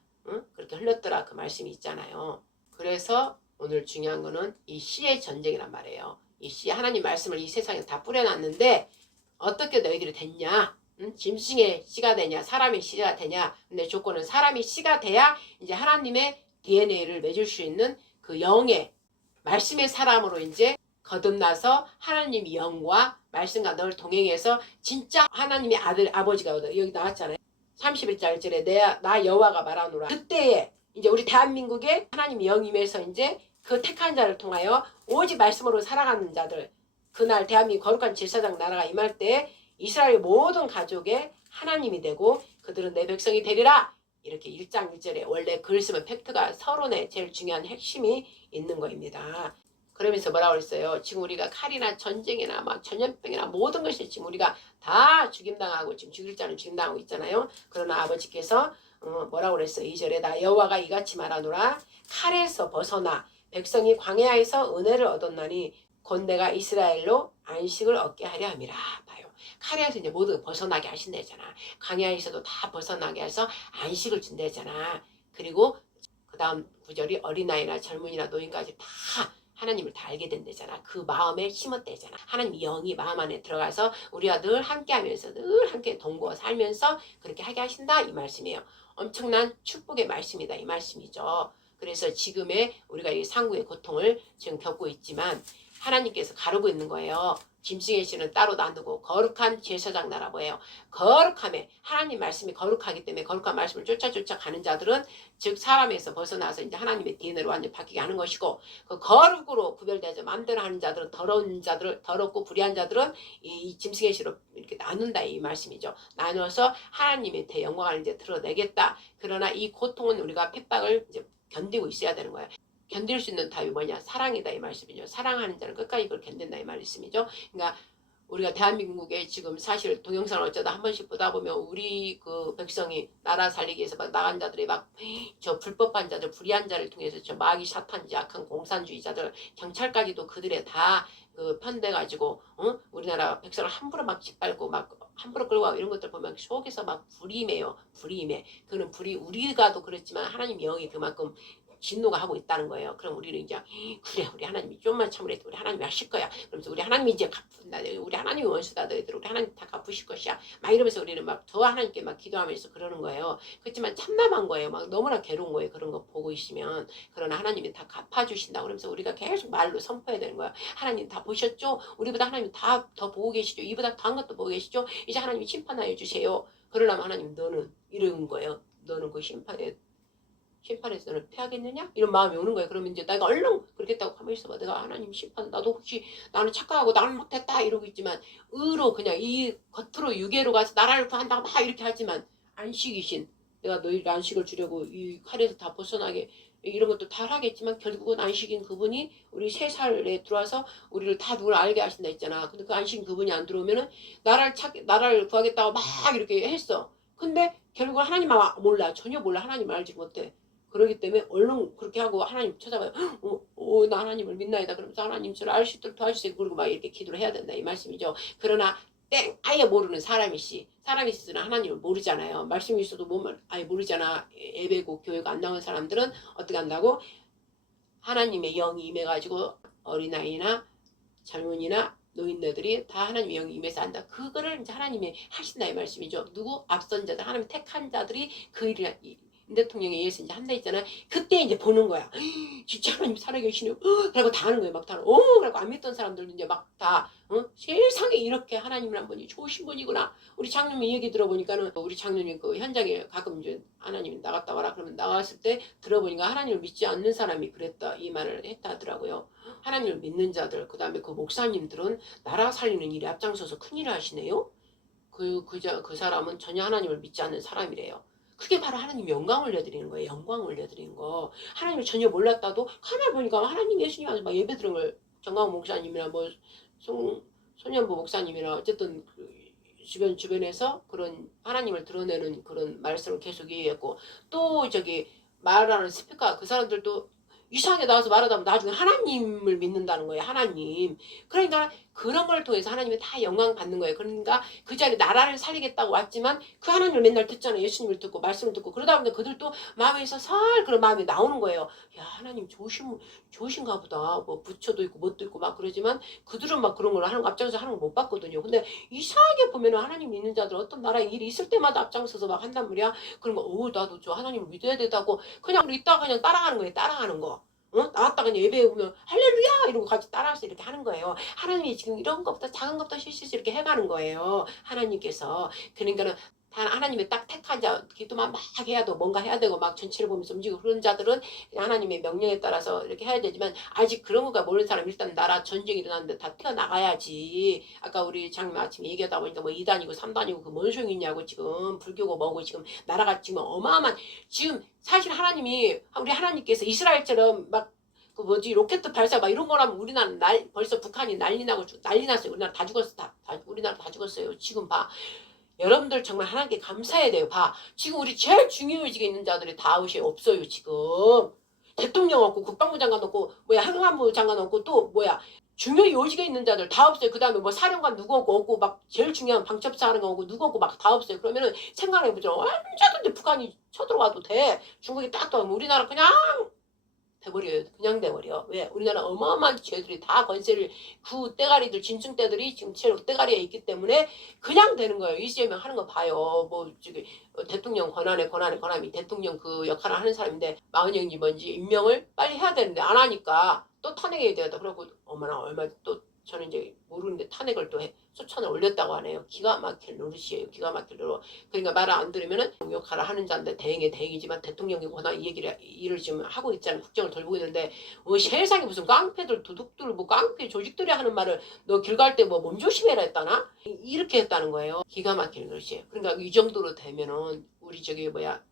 그렇게 흘렀더라 그 말씀이 있잖아요. 그래서 오늘 중요한 거는 이 씨의 전쟁이란 말이에요. 이 씨 하나님 말씀을 이 세상에 다 뿌려놨는데 어떻게 너희들이 됐냐? 짐승의 씨가 되냐? 사람의 씨가 되냐? 근데 조건은 사람이 씨가 돼야 이제 하나님의 DNA를 맺을 수 있는 그 영의 말씀의 사람으로 이제 거듭나서 하나님의 영과 말씀과 널 동행해서 진짜 하나님의 아들 아버지가 여기 나왔잖아요. 31절에 나 여호와가 말하노라. 그때에 이제 우리 대한민국에 하나님의 영이 임해서 이제 그 택한 자를 통하여 오직 말씀으로 살아가는 자들 그날 대한민국 거룩한 제사장 나라가 임할 때 이스라엘 모든 가족의 하나님이 되고 그들은 내 백성이 되리라. 이렇게 1장 1절에 원래 글 쓰면 팩트가 서론에 제일 중요한 핵심이 있는 거입니다. 그러면서 뭐라고 그랬어요? 지금 우리가 칼이나 전쟁이나 막 전염병이나 모든 것이 지금 우리가 다 죽임당하고 지금 죽일 자는 죽임당하고 있잖아요. 그러나 아버지께서 뭐라고 그랬어요? 2절에 나 여호와가 이같이 말하노라. 칼에서 벗어나 백성이 광야에서 은혜를 얻었나니 곧 내가 이스라엘로 안식을 얻게 하려 함이라. 봐요. 칼에서 이제 모두 벗어나게 하신다잖아. 광야에서도 다 벗어나게 해서 안식을 준다잖아. 그리고 그 다음 구절이 어린아이나 젊은이나 노인까지 다 하나님을 다 알게 된다잖아. 그 마음에 심었대잖아. 하나님 영이 마음 안에 들어가서 우리와 늘 함께하면서 늘 함께 동거어 살면서 그렇게 하게 하신다 이 말씀이에요. 엄청난 축복의 말씀이다 이 말씀이죠. 그래서 지금의 우리가 이 상구의 고통을 지금 겪고 있지만 하나님께서 가르고 있는 거예요. 짐승의 씨는 따로 놔두고 거룩한 제사장 나라 뭐예요? 거룩함에 하나님 말씀이 거룩하기 때문에 거룩한 말씀을 쫓아 가는 자들은 즉 사람에서 벗어나서 이제 하나님의 DNA로 완전히 바뀌게 하는 것이고 그 거룩으로 구별되지 마음대로 하는 자들은 더러운 자들 더럽고 불의한 자들은 이 짐승의 씨로 이렇게 나눈다 이 말씀이죠. 나누어서 하나님의 대영광을 이제 드러내겠다. 그러나 이 고통은 우리가 핍박을 이제 견디고 있어야 되는 거예요. 견딜 수 있는 답이 뭐냐? 사랑이다 이 말씀이죠. 사랑하는 자는 끝까지 이걸 견딘다 이 말씀이죠. 그러니까 우리가 대한민국에 지금 사실 동영상을 어쩌다 한 번씩 보다 보면 우리 그 백성이 나라 살리기 위해서 막 나간 자들이 막 저 불법한 자들 불의한 자를 통해서 저 마귀 사탄지 악한 공산주의자들 경찰까지도 그들의 다 그 편돼가지고 우리나라 백성을 함부로 막 짓밟고 막 함부로 끌고 가고 이런 것들 보면 속에서 막 불임해요. 불임해. 그는 불이 우리가도 그렇지만 하나님 영이 그만큼 진노가 하고 있다는 거예요. 그럼 우리는 이제 그래 우리 하나님이 좀만 참으래도 우리 하나님이 하실 거야. 그러면서 우리 하나님이 이제 갚는다. 우리 하나님이 원수다. 너희들 우리 하나님 다 갚으실 것이야. 막 이러면서 우리는 막 더 하나님께 막 기도하면서 그러는 거예요. 그렇지만 참담한 거예요. 막 너무나 괴로운 거예요. 그런 거 보고 있으면. 그러나 하나님이 다 갚아주신다. 그러면서 우리가 계속 말로 선포해야 되는 거야. 하나님 다 보셨죠? 우리보다 하나님 다 더 보고 계시죠? 이보다 더한 것도 보고 계시죠? 이제 하나님이 심판하여 주세요. 그러려면 하나님 너는 이런 거예요. 너는 그 심판에서 너를 피하겠느냐? 이런 마음이 오는 거예요. 그러면 이제 내가 얼른 그렇겠다고 가만히 있어봐. 내가 하나님 심판 나도 혹시 나는 착각하고 나는 못했다 이러고 있지만 의로 그냥 이 겉으로 유괴로 가서 나라를 구한다고 막 이렇게 하지만 안식이신 내가 너희를 안식을 주려고 이 칼에서 다 벗어나게 이런 것도 다 하겠지만 결국은 안식인 그분이 우리 3살에 들어와서 우리를 다 누굴 알게 하신다 했잖아. 근데 그 안식인 그분이 안 들어오면은 나라를 구하겠다고 막 이렇게 했어. 근데 결국 하나님 몰라. 전혀 몰라. 하나님 알지 못해. 그러기 때문에 얼른 그렇게 하고 하나님 찾아가요. 나 하나님을 믿나이다. 그러면서 하나님 저를 알 수 있도록 도와주세요. 그리고 막 이렇게 기도를 해야 된다 이 말씀이죠. 그러나 아예 모르는 사람이 있으나 하나님을 모르잖아요. 말씀이 있어도 아예 모르잖아. 예배고 교회가 안 나온 사람들은 어떻게 한다고? 하나님의 영이 임해가지고 어린아이나 젊은이나 노인네들이 다 하나님의 영이 임해서 한다. 그거를 이제 하나님이 하신다 이 말씀이죠. 누구? 앞선 자들, 하나님 택한 자들이 그 일을 윤 대통령에 의해서 이제 한다 했잖아요. 그때 이제 보는 거야. 진짜 하나님 살아계시네요. 그러고 다 하는 거예요. 막 다. 그러고 안 믿던 사람들도 이제 막 다. 세상에 이렇게 하나님이란 분이 좋으신 분이구나. 우리 장로님 얘기 들어보니까는 우리 장로님 그 현장에 가끔 이제 하나님 나갔다 와라 그러면 나왔을 때 들어보니까 하나님을 믿지 않는 사람이 그랬다 이 말을 했다 하더라고요. 하나님을 믿는 자들 그 다음에 그 목사님들은 나라 살리는 일에 앞장서서 큰일을 하시네요. 그 사람은 전혀 하나님을 믿지 않는 사람이래요. 그게 바로 하나님 영광 올려드리는 거예요. 영광 올려드리는 거. 하나님을 전혀 몰랐다도 가만히 보니까 하나님 예수님 하면서 막 예배 드는 걸 정광훈 목사님이나 뭐 손현보 목사님이나 어쨌든 그 주변에서 그런 하나님을 드러내는 그런 말씀을 계속 얘기했고 또 저기 말하는 스피커 그 사람들도 이상하게 나와서 말하다 보면 나중에 하나님을 믿는다는 거예요. 하나님. 그러니까 그런 걸 통해서 하나님이 다 영광 받는 거예요. 그러니까 그 자리에 나라를 살리겠다고 왔지만 그 하나님을 맨날 듣잖아요. 예수님을 듣고 말씀을 듣고 그러다 보니까 그들도 마음에서 살 그런 마음이 나오는 거예요. 야 하나님 좋으신가 보다. 뭐 부처도 있고 뭣도 있고 막 그러지만 그들은 막 그런 걸 하는 거 앞장서서 하는 걸 못 봤거든요. 근데 이상하게 보면 하나님 믿는 자들 어떤 나라에 일이 있을 때마다 앞장서서 막 한단 말이야. 그러면 나도 저 하나님을 믿어야 된다고 그냥 우리 있다가 그냥 따라가는 거예요. 따라가는 거. 나왔다가 그냥 예배에 오면 할렐루야 이러고 같이 따라와서 이렇게 하는 거예요. 하나님이 지금 이런 것부터 작은 것부터 실실실 이렇게 해가는 거예요. 하나님께서. 그러니까는 단 하나님의 딱 택한 자 기도만 막 해야 되고 뭔가 해야 되고 막 전체를 보면서 움직이고 그런 자들은 그냥 하나님의 명령에 따라서 이렇게 해야 되지만 아직 그런 거가 모르는 사람 일단 나라 전쟁이 일어났는데 다 뛰어나가야지. 아까 우리 장님 아침에 얘기하다 보니까 뭐 2단이고 3단이고 그 뭔 소용이 있냐고 지금 불교고 뭐고 지금 나라가 지금 어마어마한 지금 사실 하나님이 우리 하나님께서 이스라엘처럼 막 그 뭐지 로켓 발사 막 이런 거라면 우리나라 벌써 북한이 난리 났어요. 우리나라 다 죽었어. 우리나라 다 죽었어요. 지금 봐. 여러분들 정말 하나님께 감사해야 돼요. 봐. 지금 우리 제일 중요해지게 있는 자들이 다 아웃이 없어요. 지금. 대통령 없고 국방부 장관 없고 뭐야 행안부 장관 없고 또 뭐야 중요 요직에 있는 자들 다 없어요. 그 다음에 뭐 사령관 누구 없고 막 제일 중요한 방첩사 하는 거 없고 누구 없고 막 다 없어요. 그러면은 생각해보죠. 언제든지 북한이 쳐들어와도 돼. 중국이 딱 떠오면 우리나라 그냥 돼버려요. 그냥 돼버려. 왜? 우리나라 어마어마한 죄들이 다 권세를 그 떼가리들 진층떼들이 지금 제일 떼가리에 있기 때문에 그냥 되는 거예요. 이재명 하는 거 봐요. 뭐 저기 대통령 권한이 대통령 그 역할을 하는 사람인데 마흔영인지 뭔지 임명을 빨리 해야 되는데 안 하니까 또 탄핵해야 되겠다. 그러고 얼마 또 저는 이제 모르는데 탄핵을 또 수천을 올렸다고 하네요. 기가 막힐 노릇이에요. 기가 막힐 노릇. 그러니까 말을 안 들으면은 역할을 하는 자인데 대행이지만 대통령이 워낙 이 일을 지금 하고 있잖아요. 국정을 돌보고 있는데 세상에 무슨 깡패들 도둑들 뭐 깡패 조직들이 하는 말을 너 길 갈 때 뭐 몸조심해라 했다나? 이렇게 했다는 거예요. 기가 막힐 노릇이에요. 그러니까 이 정도로 되면은 우리 저기 뭐야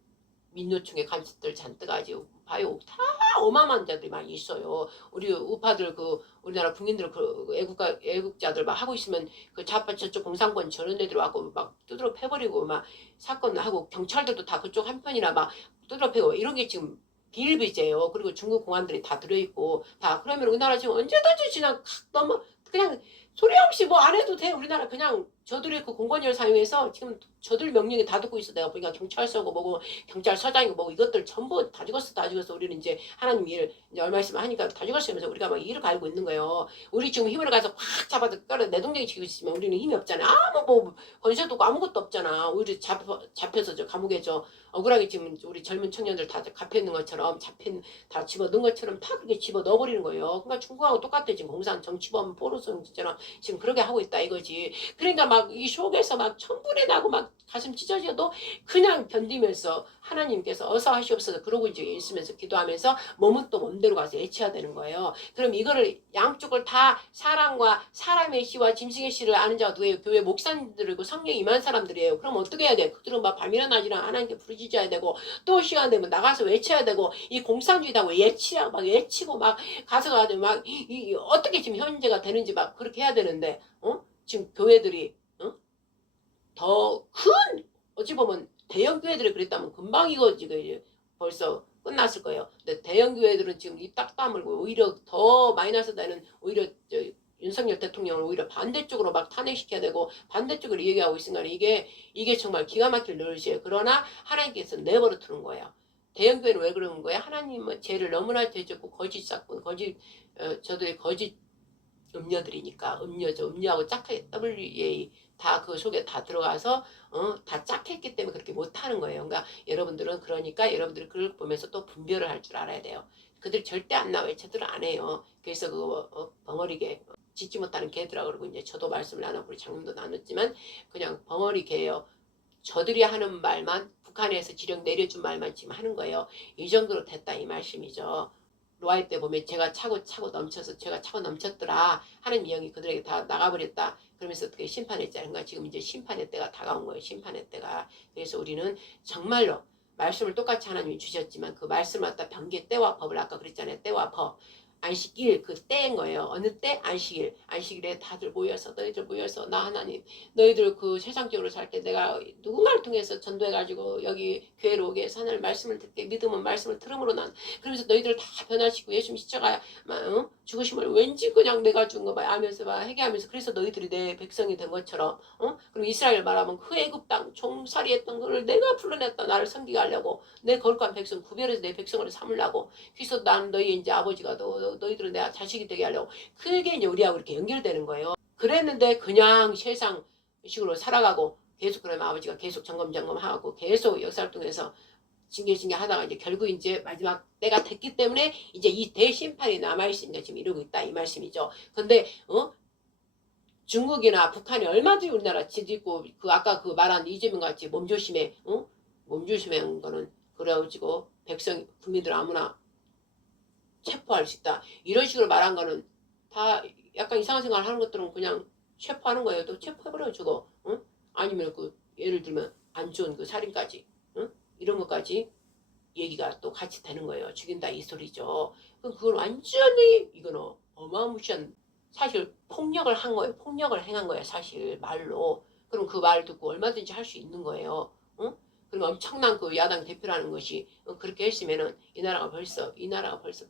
민노총의 간첩들 잔뜩 아주 봐요. 다 어마어마한 자들이 많이 있어요. 우리 우파들 그 우리나라 국민들 그 애국자들 막 하고 있으면 그 좌파 저쪽 공산권 저런 애들 와고 막 두드러 패버리고 막 사건 하고 경찰들도 다 그쪽 한편이나 막 두드러 패고 이런 게 지금 비일비재예요. 그리고 중국 공안들이 다 들어있고 다 그러면 우리나라 지금 언제든지 그냥 너무 그냥 소리 없이 뭐 안 해도 돼. 우리나라 그냥 저들의 그 공권력을 사용해서 지금 저들 명령에 다 듣고 있어. 내가 보니까 경찰서고 뭐고 경찰서장이고 뭐고 이것들 전부 다 죽었어. 우리는 이제 하나님 일을 이제 얼마 있으면 하니까 다 죽었으면서 우리가 막 일을 갈고 있는 거예요. 우리 지금 힘을 가서 확 잡아도 내 동생이 지고 있으면 우리는 힘이 없잖아. 뭐 권세도 없고 아무것도 없잖아. 우리 잡혀서 저 감옥에 저 억울하게 지금 우리 젊은 청년들 다 잡혀 있는 것처럼 다 집어넣은 것처럼 다 그렇게 집어넣어버리는 거예요. 그러니까 중국하고 똑같아. 지금 공산 정치범 포로성처럼 지금 그렇게 하고 있다 이거지. 그러니까 막 이 속에서 막 천불이 나고 막 가슴 찢어져도 그냥 견디면서 하나님께서 어서 하시옵소서 그러고 이제 있으면서 기도하면서 몸은 또 몸대로 가서 애쳐야 되는 거예요. 그럼 이거를 양쪽을 다 사랑과 사람의 씨와 짐승의 씨를 아는 자가 누구예요? 교회 목사님들이고 성령이 임한 사람들이에요. 그럼 어떻게 해야 돼? 그들은 막 밤이나 낮이나 하나님께 부르짖어야 되고 또 시간 되면 나가서 외쳐야 되고 이 공산주의다고 외치라고 막 외치고 막 가서 막 어떻게 지금 현재가 되는지 막 그렇게 해야 되는데 지금 교회들이 더 큰 어찌 보면 대형 교회들이 그랬다면 금방 이거 지금 벌써 끝났을 거예요. 근데 대형 교회들은 지금 입 딱 다물고 오히려 더 마이너스 되는 오히려 윤석열 대통령을 오히려 반대쪽으로 막 탄핵시켜야 되고 반대쪽으로 얘기하고 있으니까 이게 정말 기가 막힐 노릇이에요. 그러나 하나님께서 내버려 두는 거예요. 대형 교회는 왜 그러는 거예요? 하나님은 죄를 너무나 죄졌고 거짓 싹군 저도의 거짓 음녀들이니까 음녀하고 짝하게 WA 다 그 속에 다 들어가서 다 짝했기 때문에 그렇게 못하는 거예요. 그러니까 여러분들이 그걸 보면서 또 분별을 할 줄 알아야 돼요. 그들이 절대 안 나와요. 제대로 안 해요. 그래서 그 벙어리개 짖지 못하는 개들하고 그러고 이제 저도 말씀을 나눠보고 장님도 나눴지만 그냥 벙어리 개예요. 저들이 하는 말만 북한에서 지령 내려준 말만 지금 하는 거예요. 이 정도로 됐다 이 말씀이죠. 로아이 때 보면 제가 차고 넘쳤더라 하는 영이 그들에게 다 나가버렸다. 그러면서 어떻게 심판했잖아요. 그러니까 지금 이제 심판의 때가 다가온 거예요. 심판의 때가. 그래서 우리는 정말로 말씀을 똑같이 하나님이 주셨지만 그 말씀을 갖다 변개 때와 법을 아까 그랬잖아요. 때와 법. 안식일 그 때인 거예요. 어느 때? 안식일. 안식일에 다들 모여서 너희들 모여서 나 하나님 너희들 그 세상적으로 살 때 내가 누군가를 통해서 전도해가지고 여기 교회로 오게 해서 하나님 말씀을 듣게 믿으면 말씀을 들음으로 난 그러면서 너희들 다 변화시키고 예수님 십자가 죽으심을 왠지 그냥 내가 준 거 막 하면서 막 회개하면서 그래서 너희들이 내 백성이 된 것처럼 그럼 이스라엘 말하면 그 애굽 땅 종살이했던 거를 내가 불러냈다 나를 섬기게 하려고 내 거룩한 백성 구별해서 내 백성을 삼으려고 그래서 난 너희 이제 아버지가 너희들은 내가 자식이 되게 하려고 그게 이제 우리하고 이렇게 연결되는 거예요. 그랬는데 그냥 세상식으로 살아가고 계속 그러면 아버지가 계속 점검하고 계속 역사를 통해서 징계 하다가 이제 결국 이제 마지막 때가 됐기 때문에 이제 이 대심판이 남아있으니까 지금 이러고 있다 이 말씀이죠. 근데 중국이나 북한이 얼마든지 우리나라 지짓고 그 아까 그 말한 이재명 같이 몸조심해 몸조심한 거는 그래가지고 백성 국민들 아무나 체포할 수 있다 이런 식으로 말한 거는 다 약간 이상한 생각을 하는 것들은 그냥 체포하는 거예요. 또 체포해버려주고 아니면 그 예를 들면 안 좋은 그 살인까지 이런 것까지 얘기가 또 같이 되는 거예요. 죽인다 이 소리죠. 그럼 그걸 완전히 이거는 어마무시한 사실 폭력을 한 거예요. 폭력을 행한 거예요. 사실 말로. 그럼 그 말 듣고 얼마든지 할 수 있는 거예요. 그럼 엄청난 그 야당 대표라는 것이 그렇게 했으면은 이 나라가 벌써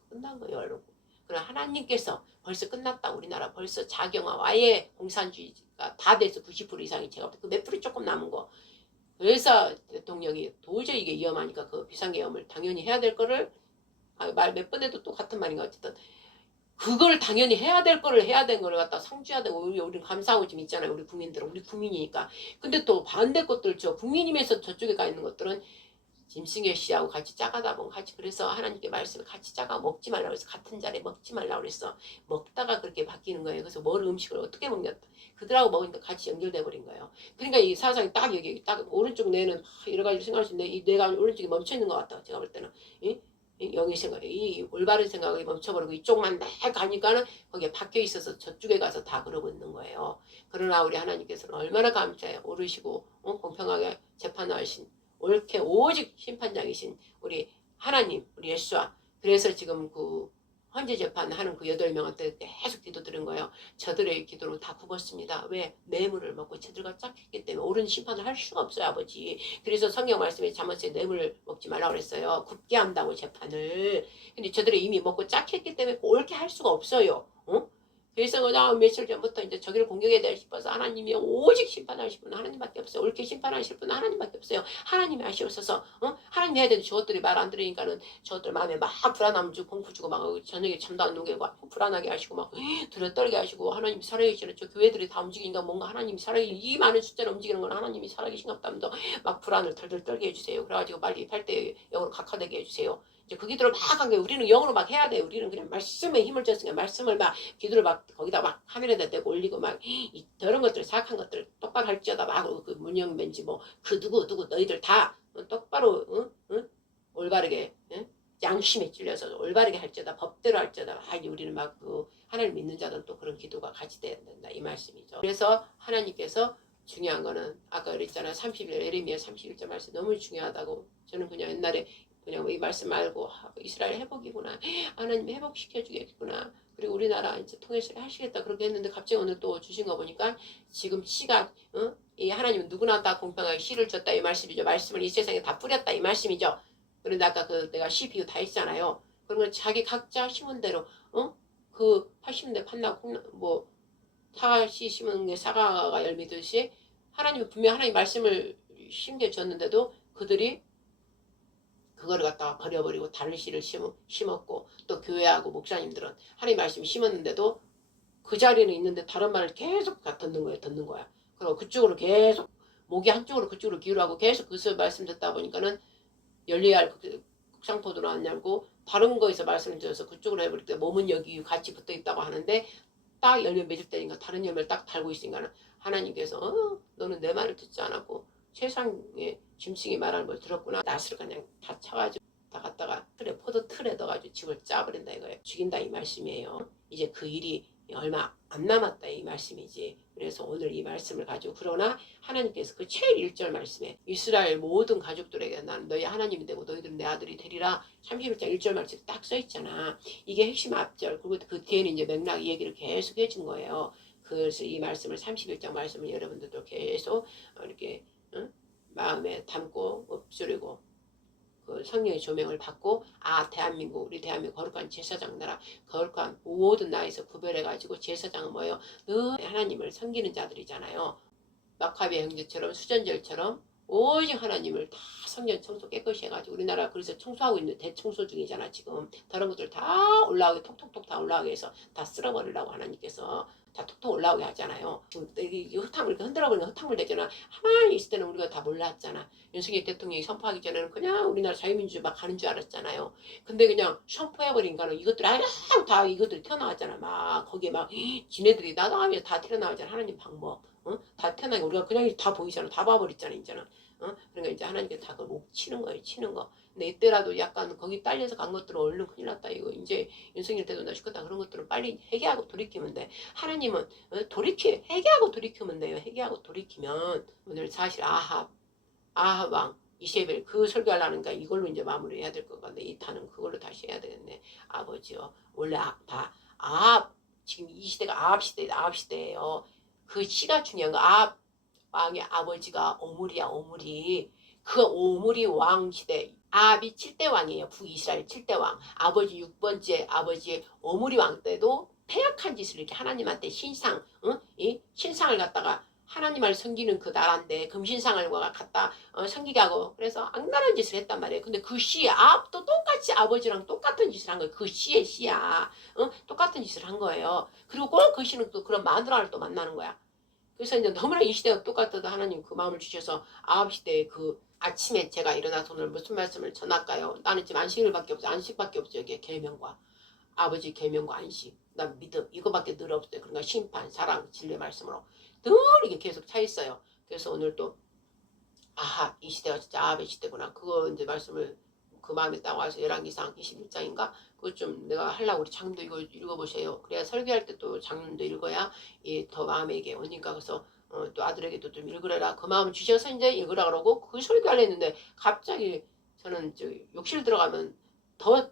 끝난 거예요, 여러분. 그럼 하나님께서 벌써 끝났다. 우리나라 벌써 자경화와의 공산주의가 다 돼서 90% 이상이 제가 그 몇 프로 조금 남은 거. 그래서 대통령이 도저히 이게 위험하니까 그 비상계엄을 당연히 해야 될 거를 말 몇 번 해도 똑같은 말인가 어쨌든 그걸 당연히 해야 될 거를 해야 된 거를 갖다 상주해야 되고 우리는 감사하고 지금 있잖아요. 우리 국민들은 우리 국민이니까. 근데 또 반대 것들 저 국민이면서 저쪽에 가 있는 것들은 짐승의 씨하고 같이 짜가다 보면 같이 그래서 하나님께 말씀을 같이 짜가 먹지 말라고 해서 같은 자리에 먹지 말라고 그랬어. 먹다가 그렇게 바뀌는 거예요. 그래서 뭘 음식을 어떻게 먹냐 그들하고 먹으니까 같이 연결돼 버린 거예요. 그러니까 이 사상이 딱 여기 딱 오른쪽 뇌는 여러 가지 생각할 수 있는데 이 뇌가 오른쪽에 멈춰 있는 것 같다. 제가 볼 때는 영의 생각, 이 올바른 생각이 멈춰버리고 이쪽만 막 가니까는 거기에 박혀 있어서 저쪽에 가서 다 그러고 있는 거예요. 그러나 우리 하나님께서는 얼마나 감사해요. 오르시고 공평하게 재판하신 옳게 오직 심판장이신 우리 하나님, 우리 예수와 그래서 지금 그 헌재 재판하는 그 8명한테 계속 기도 드린 거예요. 저들의 기도는 다 굽었습니다. 왜? 뇌물을 먹고 저들과 짝했기 때문에 옳은 심판을 할 수가 없어요, 아버지. 그래서 성경 말씀에 잠언에 뇌물 먹지 말라고 그랬어요. 굽게 한다고 재판을. 근데 저들이 이미 먹고 짝했기 때문에 옳게 할 수가 없어요. 그래서 그냥 며칠 전부터 이제 저기를 공격해야 될 싶어서 하나님이 오직 심판하실 분은 하나님밖에 없어요. 옳게 심판하실 분은 하나님밖에 없어요. 하나님이 아쉬워서 하나님 해야 되는데 저것들이 말 안 들으니까는 저것들 마음에 막 불안함 주고 공포 주고 막 저녁에 잠도 안 오게 막 불안하게 하시고 막 두려떨게 하시고 하나님이 살아계시는 저 교회들이 다 움직이니까 뭔가 하나님이 살아계신 이 많은 숫자를 움직이는 건 하나님이 살아계신가 보다면서 막 불안을 덜덜 떨게 해주세요. 그래가지고 빨리 8대 영으로 각화되게 해주세요. 이제 그 기도를 막 한 게 우리는 영으로 막 해야 돼. 우리는 그냥 말씀에 힘을 줬으니까 말씀을 막 기도를 막 거기다 막 하늘에다 대고 올리고 막 저런 것들 사악한 것들 똑바로 할지어다 막 그 문영맨지 뭐 그 누구 너희들 다 똑바로 올바르게 양심에 찔려서 올바르게 할지어다 법대로 할지어다 우리는 막 그 하나님 믿는 자들은 또 그런 기도가 같이 돼야 된다 이 말씀이죠. 그래서 하나님께서 중요한 거는 아까 그랬잖아요. 30일 에레미야 31절 말씀 너무 중요하다고 저는 그냥 옛날에 그냥 이 말씀 말고 이스라엘 회복이구나. 하나님 회복시켜 주겠구나. 그리고 우리나라 이제 통일을 하시겠다 그렇게 했는데 갑자기 오늘 또 주신 거 보니까 지금 씨가 이 하나님은 누구나 다 공평하게 씨를 줬다 이 말씀이죠. 말씀을 이 세상에 다 뿌렸다 이 말씀이죠. 그런데 아까 그 내가 씨 비유 다 했잖아요. 그러면 자기 각자 심은 대로 그 80년대 판나 뭐 사과씨 심은 게 사과가 열매듯이 하나님은 분명 하나님 말씀을 심겨줬는데도 그들이 그거를 갖다가 버려버리고 다른 씨를 심었고 또 교회하고 목사님들은 하나님 말씀 심었는데도 그 자리는 있는데 다른 말을 계속 듣는 거야. 그리고 그쪽으로 계속 목이 한쪽으로 그쪽으로 기울하고 계속 그 말씀 듣다 보니까는 열려야 할 극상포도로 안 열고 다른 거에서 말씀을 드려서 그쪽으로 해버릴 때 몸은 여기 같이 붙어 있다고 하는데 딱 열매 맺을 때니까 다른 열매를 딱 달고 있으니까 하나님께서 너는 내 말을 듣지 않았고 세상에 짐승이 말하는 걸 들었구나. 낫을 그냥 다 쳐가지고 다 갖다가 포도 틀에 넣어가지고 집을 짜버린다 이거예요. 죽인다 이 말씀이에요. 이제 그 일이 얼마 안 남았다 이 말씀이지. 그래서 오늘 이 말씀을 가지고 그러나 하나님께서 그 제일 1절 말씀에 이스라엘 모든 가족들에게 나는 너희 하나님이 되고 너희들은 내 아들이 되리라 31장 1절 말씀에 딱 써있잖아. 이게 핵심 앞절 그리고 그 뒤에는 이제 맥락 얘기를 계속 해준 거예요. 그래서 이 말씀을 31장 말씀을 여러분들도 계속 이렇게 마음에 담고 엎주리고 그 성령의 조명을 받고 대한민국 우리 대한민국 거룩한 제사장 나라 거룩한 모든 나라에서 구별해가지고 제사장은 뭐예요? 늘 하나님을 섬기는 자들이잖아요. 마카베 형제처럼 수전절처럼 오직 하나님을 다 성전 청소 깨끗이 해가지고 우리나라 그래서 청소하고 있는 대청소 중이잖아 지금. 다른 것들 다 올라오게 톡톡톡 다 올라오게 해서 다 쓸어버리려고 하나님께서 다 톡톡 올라오게 하잖아요. 지금 이 흙탕물 이렇게 흔들어버리는 흙탕물 되잖아. 가만히 있을 때는 우리가 다 몰랐잖아. 윤석열 대통령이 선포하기 전에는 그냥 우리나라 자유민주주의 막 가는 줄 알았잖아요. 근데 그냥 선포해버리니까는 이것들 다 이것들이 튀어나왔잖아. 막 거기에 막 지네들이 나가면서 다 튀어나왔잖아. 하나님 방법. 다 태어나게 우리가 그냥 다 보이잖아. 다 봐버렸잖아 이제는. 그러니까 이제 하나님께 다 그걸 목 치는 거예요. 치는 거. 근데 이때라도 약간 거기 딸려서 간 것들은 얼른 큰일 났다 이거. 이제 윤석열 때도 죽겠다 그런 것들은 빨리 회개하고 돌이키면 돼. 하나님은 회개하고 돌이키면 돼요. 회개하고 돌이키면 오늘 사실 아합 왕 이세벨 그 설교하려니까 이걸로 이제 마무리해야 될 것 같네. 이 탄은 그걸로 다시 해야 되겠네. 아버지요. 원래 아합 지금 이 시대가 아합 시대예요. 그 시가 중요한 거. 왕의 아버지가 오므리야 오므리. 그 오므리 왕 시대 아합이 7대 왕이에요. 북이스라엘 7대 왕. 아버지 6번째 아버지 오므리 왕 때도 패역한 짓을 이렇게 하나님한테 이 신상을 갖다가 하나님을 섬기는 그 나라인데 금신상을 갖다 섬기게 하고 그래서 악랄한 짓을 했단 말이에요. 근데 그 시에 아합도 똑같이 아버지랑 똑같은 짓을 한 거예요. 그 시의 시야. 똑같은 짓을 한 거예요. 그리고 꼭 그 시는 또 그런 마누라를 또 만나는 거야. 그래서 이제 너무나 이 시대가 똑같아도 하나님 그 마음을 주셔서 아합 시대에 그 아침에 제가 일어나서 오늘 무슨 말씀을 전할까요? 나는 지금 안식일밖에 없어. 안식밖에 없죠. 이게 계명과 아버지 계명과 안식, 난 믿음 이거밖에 늘 없어요. 그러니까 심판, 사랑, 진리의 말씀으로 늘 이게 계속 차 있어요. 그래서 오늘 또 이 시대가 진짜 아합의 시대구나. 그거 이제 말씀을 그 마음에 딱 와서 열왕기상 21장인가 그거 좀 내가 하려고 우리 장님도 이거 읽어보세요. 그래야 설교할 때 또 장님도 읽어야 더 마음에게 오니까 그래서 또 아들에게도 좀 읽으래라 그 마음 주셔서 이제 읽으라 그러고 그 설교하려 했는데 갑자기 저는 욕실 들어가면 더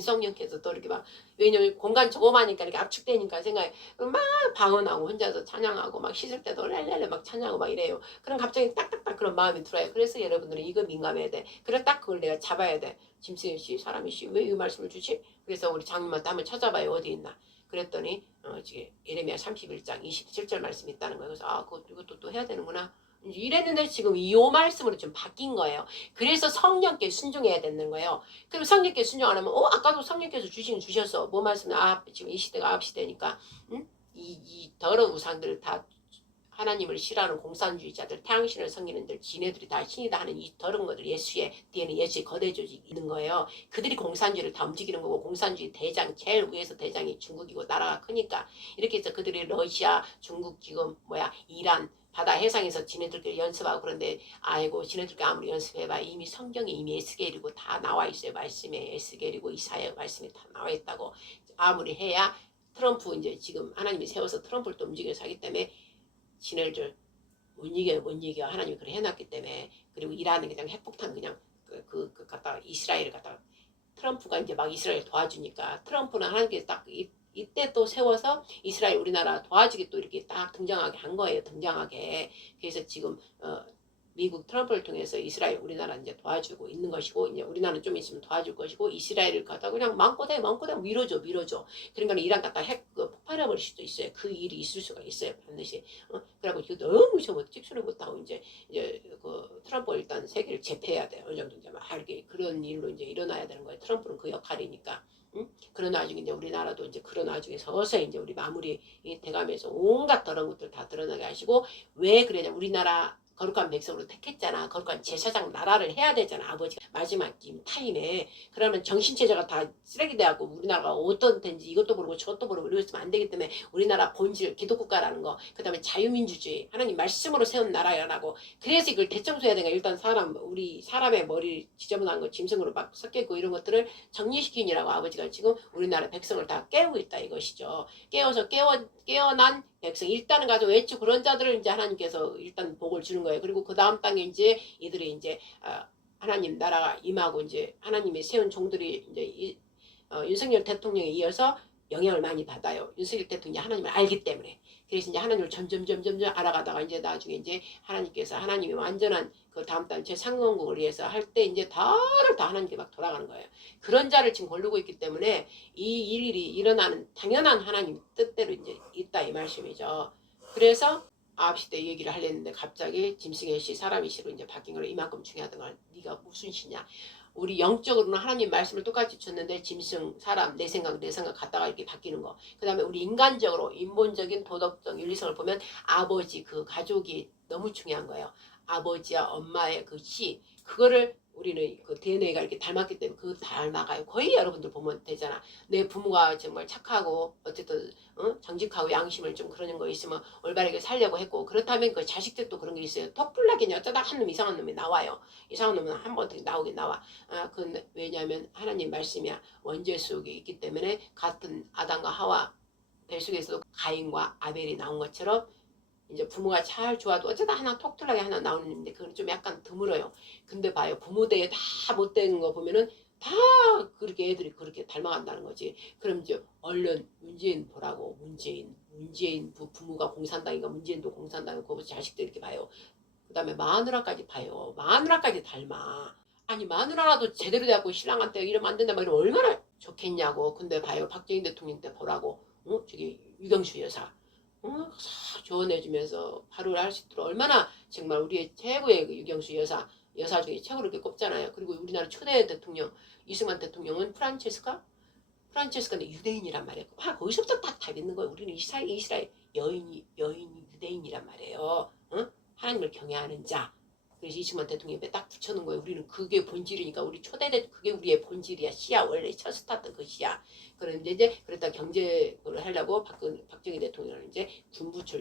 성령께서 또 이렇게 막 왜냐면 공간 조그마니까 이렇게 압축되니까 생각에 막 방언하고 혼자서 찬양하고 막 씻을 때도 랄랄랄 막 찬양하고 막 이래요. 그럼 갑자기 딱딱딱 그런 마음이 들어요. 그래서 여러분들은 이거 민감해야 돼. 그래 딱 그걸 내가 잡아야 돼. 짐승현 씨 사람이 씨 왜 이 말씀을 주지? 그래서 우리 장님한테 한번 찾아봐요. 어디 있나. 그랬더니 지금 예레미야 31장 27절 말씀이 있다는 거예요. 그래서 이것도 또 해야 되는구나. 이랬는데 지금 이 말씀으로 좀 바뀐 거예요. 그래서 성령께 순종해야 되는 거예요. 그럼 성령께 순종 안 하면 아까도 성령께서 주셔서 뭐 말씀 지금 이 시대가 아합 시대니까 이 더러운 우상들을 다 하나님을 싫어하는 공산주의자들 태양신을 섬기는들 지네들이 다 신이다 하는 이 더러운 것들 예수의 뒤에는 예수의 거대 조직이 있는 거예요. 그들이 공산주의를 다 움직이는 거고 공산주의 대장 제일 위에서 대장이 중국이고 나라가 크니까 이렇게 해서 그들이 러시아 중국 지금 이란 바다 해상에서 지네들끼리 연습하고 그런데 아이고 지네들끼리 아무리 연습해봐 이미 성경에 이미 에스겔이고 다 나와 있어요. 말씀에 에스겔이고 이사야 말씀에 다 나와 있다고 아무리 해야 트럼프 이제 지금 하나님이 세워서 트럼프를 또 움직여서 하기 때문에 지네들 못 이겨 하나님이 그래 해놨기 때문에 그리고 이란은 그냥 핵폭탄 그냥 갖다가 이스라엘을 갖다가 트럼프가 이제 막 이스라엘 도와주니까 트럼프는 하나님께서 딱 이때 또 세워서 이스라엘 우리나라 도와주게 또 이렇게 딱 등장하게 한 거예요. 등장하게. 그래서 지금 미국 트럼프를 통해서 이스라엘 우리나라 이제 도와주고 있는 것이고 이제 우리나라는 좀 있으면 도와줄 것이고 이스라엘을 갖다 그냥 마음껏 밀어줘. 그러니까 이란 갖다 핵 폭발해 버릴 수도 있어요. 그 일이 있을 수가 있어요. 반드시. 그래갖고 이거 너무 찍소리 못하고 이제 그 트럼프가 일단 세계를 제패해야 돼. 어느 정도 이제 막 이렇게 그런 일로 이제 일어나야 되는 거예요. 트럼프는 그 역할이니까. 그런 와중에 이제 우리나라도 이제 그런 와중에 서서히 이제 우리 마무리 돼가면서 온갖 더러운 것들 다 드러나게 하시고 왜 그러냐 우리나라 거룩한 백성으로 택했잖아. 거룩한 제사장 나라를 해야 되잖아. 아버지가 마지막 타임에. 그러면 정신체제가 다 쓰레기 돼갖고 우리나라가 어떤 텐지 이것도 모르고 저것도 모르고 이러면 안 되기 때문에 우리나라 본질 기독국가라는 거 그 다음에 자유민주주의 하나님 말씀으로 세운 나라라고 그래서 이걸 대청소해야 되니까 일단 우리 사람의 머리 지저분한 거 짐승으로 막 섞여있고 이런 것들을 정리시키느라고 아버지가 지금 우리나라 백성을 다 깨우고 있다 이것이죠. 깨어서 깨어난 백성 일단은 가서 외주 그런 자들을 이제 하나님께서 일단 복을 주는 거예요. 그리고 그 다음 땅에 이제 이들이 이제 하나님 나라가 임하고 이제 하나님이 세운 종들이 이제 윤석열 대통령에 이어서 영향을 많이 받아요. 윤석열 대통령이 하나님을 알기 때문에. 그래서 이제 하나님을 점점 알아가다가 이제 나중에 이제 하나님께서 하나님이 완전한 그 다음 달 제3공국을 위해서 할 때 이제 다를 다 하나님께 막 돌아가는 거예요. 그런 자를 지금 고르고 있기 때문에 이 일이 일어나는 당연한 하나님 뜻대로 이제 있다 이 말씀이죠. 그래서 9시 때 얘기를 하려는데 갑자기 짐승의 시 사람의 시로 이제 바뀐 거로 이만큼 중요하던 걸 네가 무슨 시냐. 우리 영적으로는 하나님 말씀을 똑같이 줬는데 짐승, 사람, 내 생각 갖다가 이렇게 바뀌는 거. 그 다음에 우리 인간적으로 인본적인 도덕적 윤리성을 보면 아버지 그 가족이 너무 중요한 거예요. 아버지와 엄마의 그 시 그거를 우리는 그 DNA가 이렇게 닮았기 때문에 그 닮아가요. 거의 여러분들 보면 되잖아. 내 부모가 정말 착하고 어쨌든 정직하고 양심을 좀 그러는 거 있으면 올바르게 살려고 했고 그렇다면 그 자식들도 그런 게 있어요. 톡불나게 어쩌다 한 놈 이상한 놈이 나와요. 이상한 놈은 한 번 나오긴 나와. 그건 왜냐하면 하나님 말씀이야. 원죄 속에 있기 때문에 같은 아담과 하와 뱃속에서도 가인과 아벨이 나온 것처럼 이제 부모가 잘 좋아도 어쩌다 하나 톡툴하게 하나 나오는데 그건 좀 약간 드물어요. 근데 봐요. 부모 대에 다 못된 거 보면은 다 그렇게 애들이 그렇게 닮아간다는 거지. 그럼 이제 얼른 문재인 보라고 문재인 부모가 공산당인가 문재인도 공산당이고 자식들 이렇게 봐요. 그 다음에 마누라까지 봐요. 마누라까지 닮아. 아니 마누라라도 제대로 돼갖고 신랑한테 이러면 안 된다 막 이러면 얼마나 좋겠냐고. 근데 봐요. 박정희 대통령 때 보라고. 저기 유경수 여사. 조언해주면서 바로 할 수 있도록 얼마나 정말 우리의 최고의 그 유경수 여사 중에 최고로 이렇게 꼽잖아요. 그리고 우리나라 초대 대통령 이승만 대통령은 프란체스카는 유대인이란 말이에요. 거기서부터 딱 있는 거예요. 우리는 이스라엘 여인이 유대인이란 말이에요. 하나님을 경외하는 자. 그래서 이승만 대통령에 딱 붙여놓은 거예요. 우리는 그게 본질이니까 우리 초대대 그게 우리의 본질이야. 시야 원래 첫 스타트 그 시야. 그런데 이제 그랬다 경제를 하려고 박정희 대통령은 이제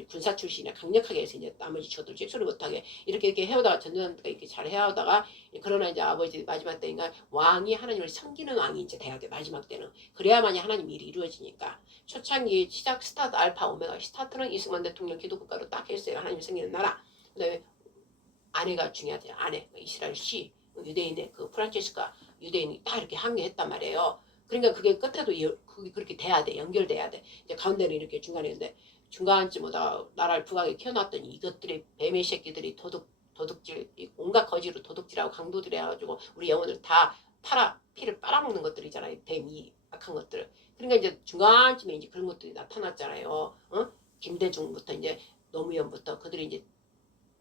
군사 출신이나 강력하게 해서 이제 나머지 저들 찍소리 못하게 이렇게 해오다가 전전가 이렇게 잘 해오다가 그러나 이제 아버지 마지막 때인가 왕이 하나님을 섬기는 왕이 이제 돼야 돼 마지막 때는 그래야만이 하나님 일이 이루어지니까 초창기 시작 스타트 알파 오메가 스타트는 이승만 대통령 기독국가로 딱 했어요. 하나님 섬기는 나라. 그다음에 아내가 중요하대요. 아내 이스라엘 시 유대인의 그 프란체스카 유대인이 딱 이렇게 항해했단 말이에요. 그러니까 그게 끝에도 그게 그렇게 돼야 돼. 연결돼야 돼. 이제 가운데는 이렇게 중간에 있는데 중간쯤 오다 나라를 부강에 키워놨더니 이것들이 뱀의 새끼들이 도둑질 온갖 거지로 도둑질하고 강도들 해가지고 우리 영혼을 다 피를 빨아먹는 것들이잖아요. 뱀이 악한 것들. 그러니까 이제 중간쯤에 이제 그런 것들이 나타났잖아요. 김대중부터 이제 노무현부터 그들이 이제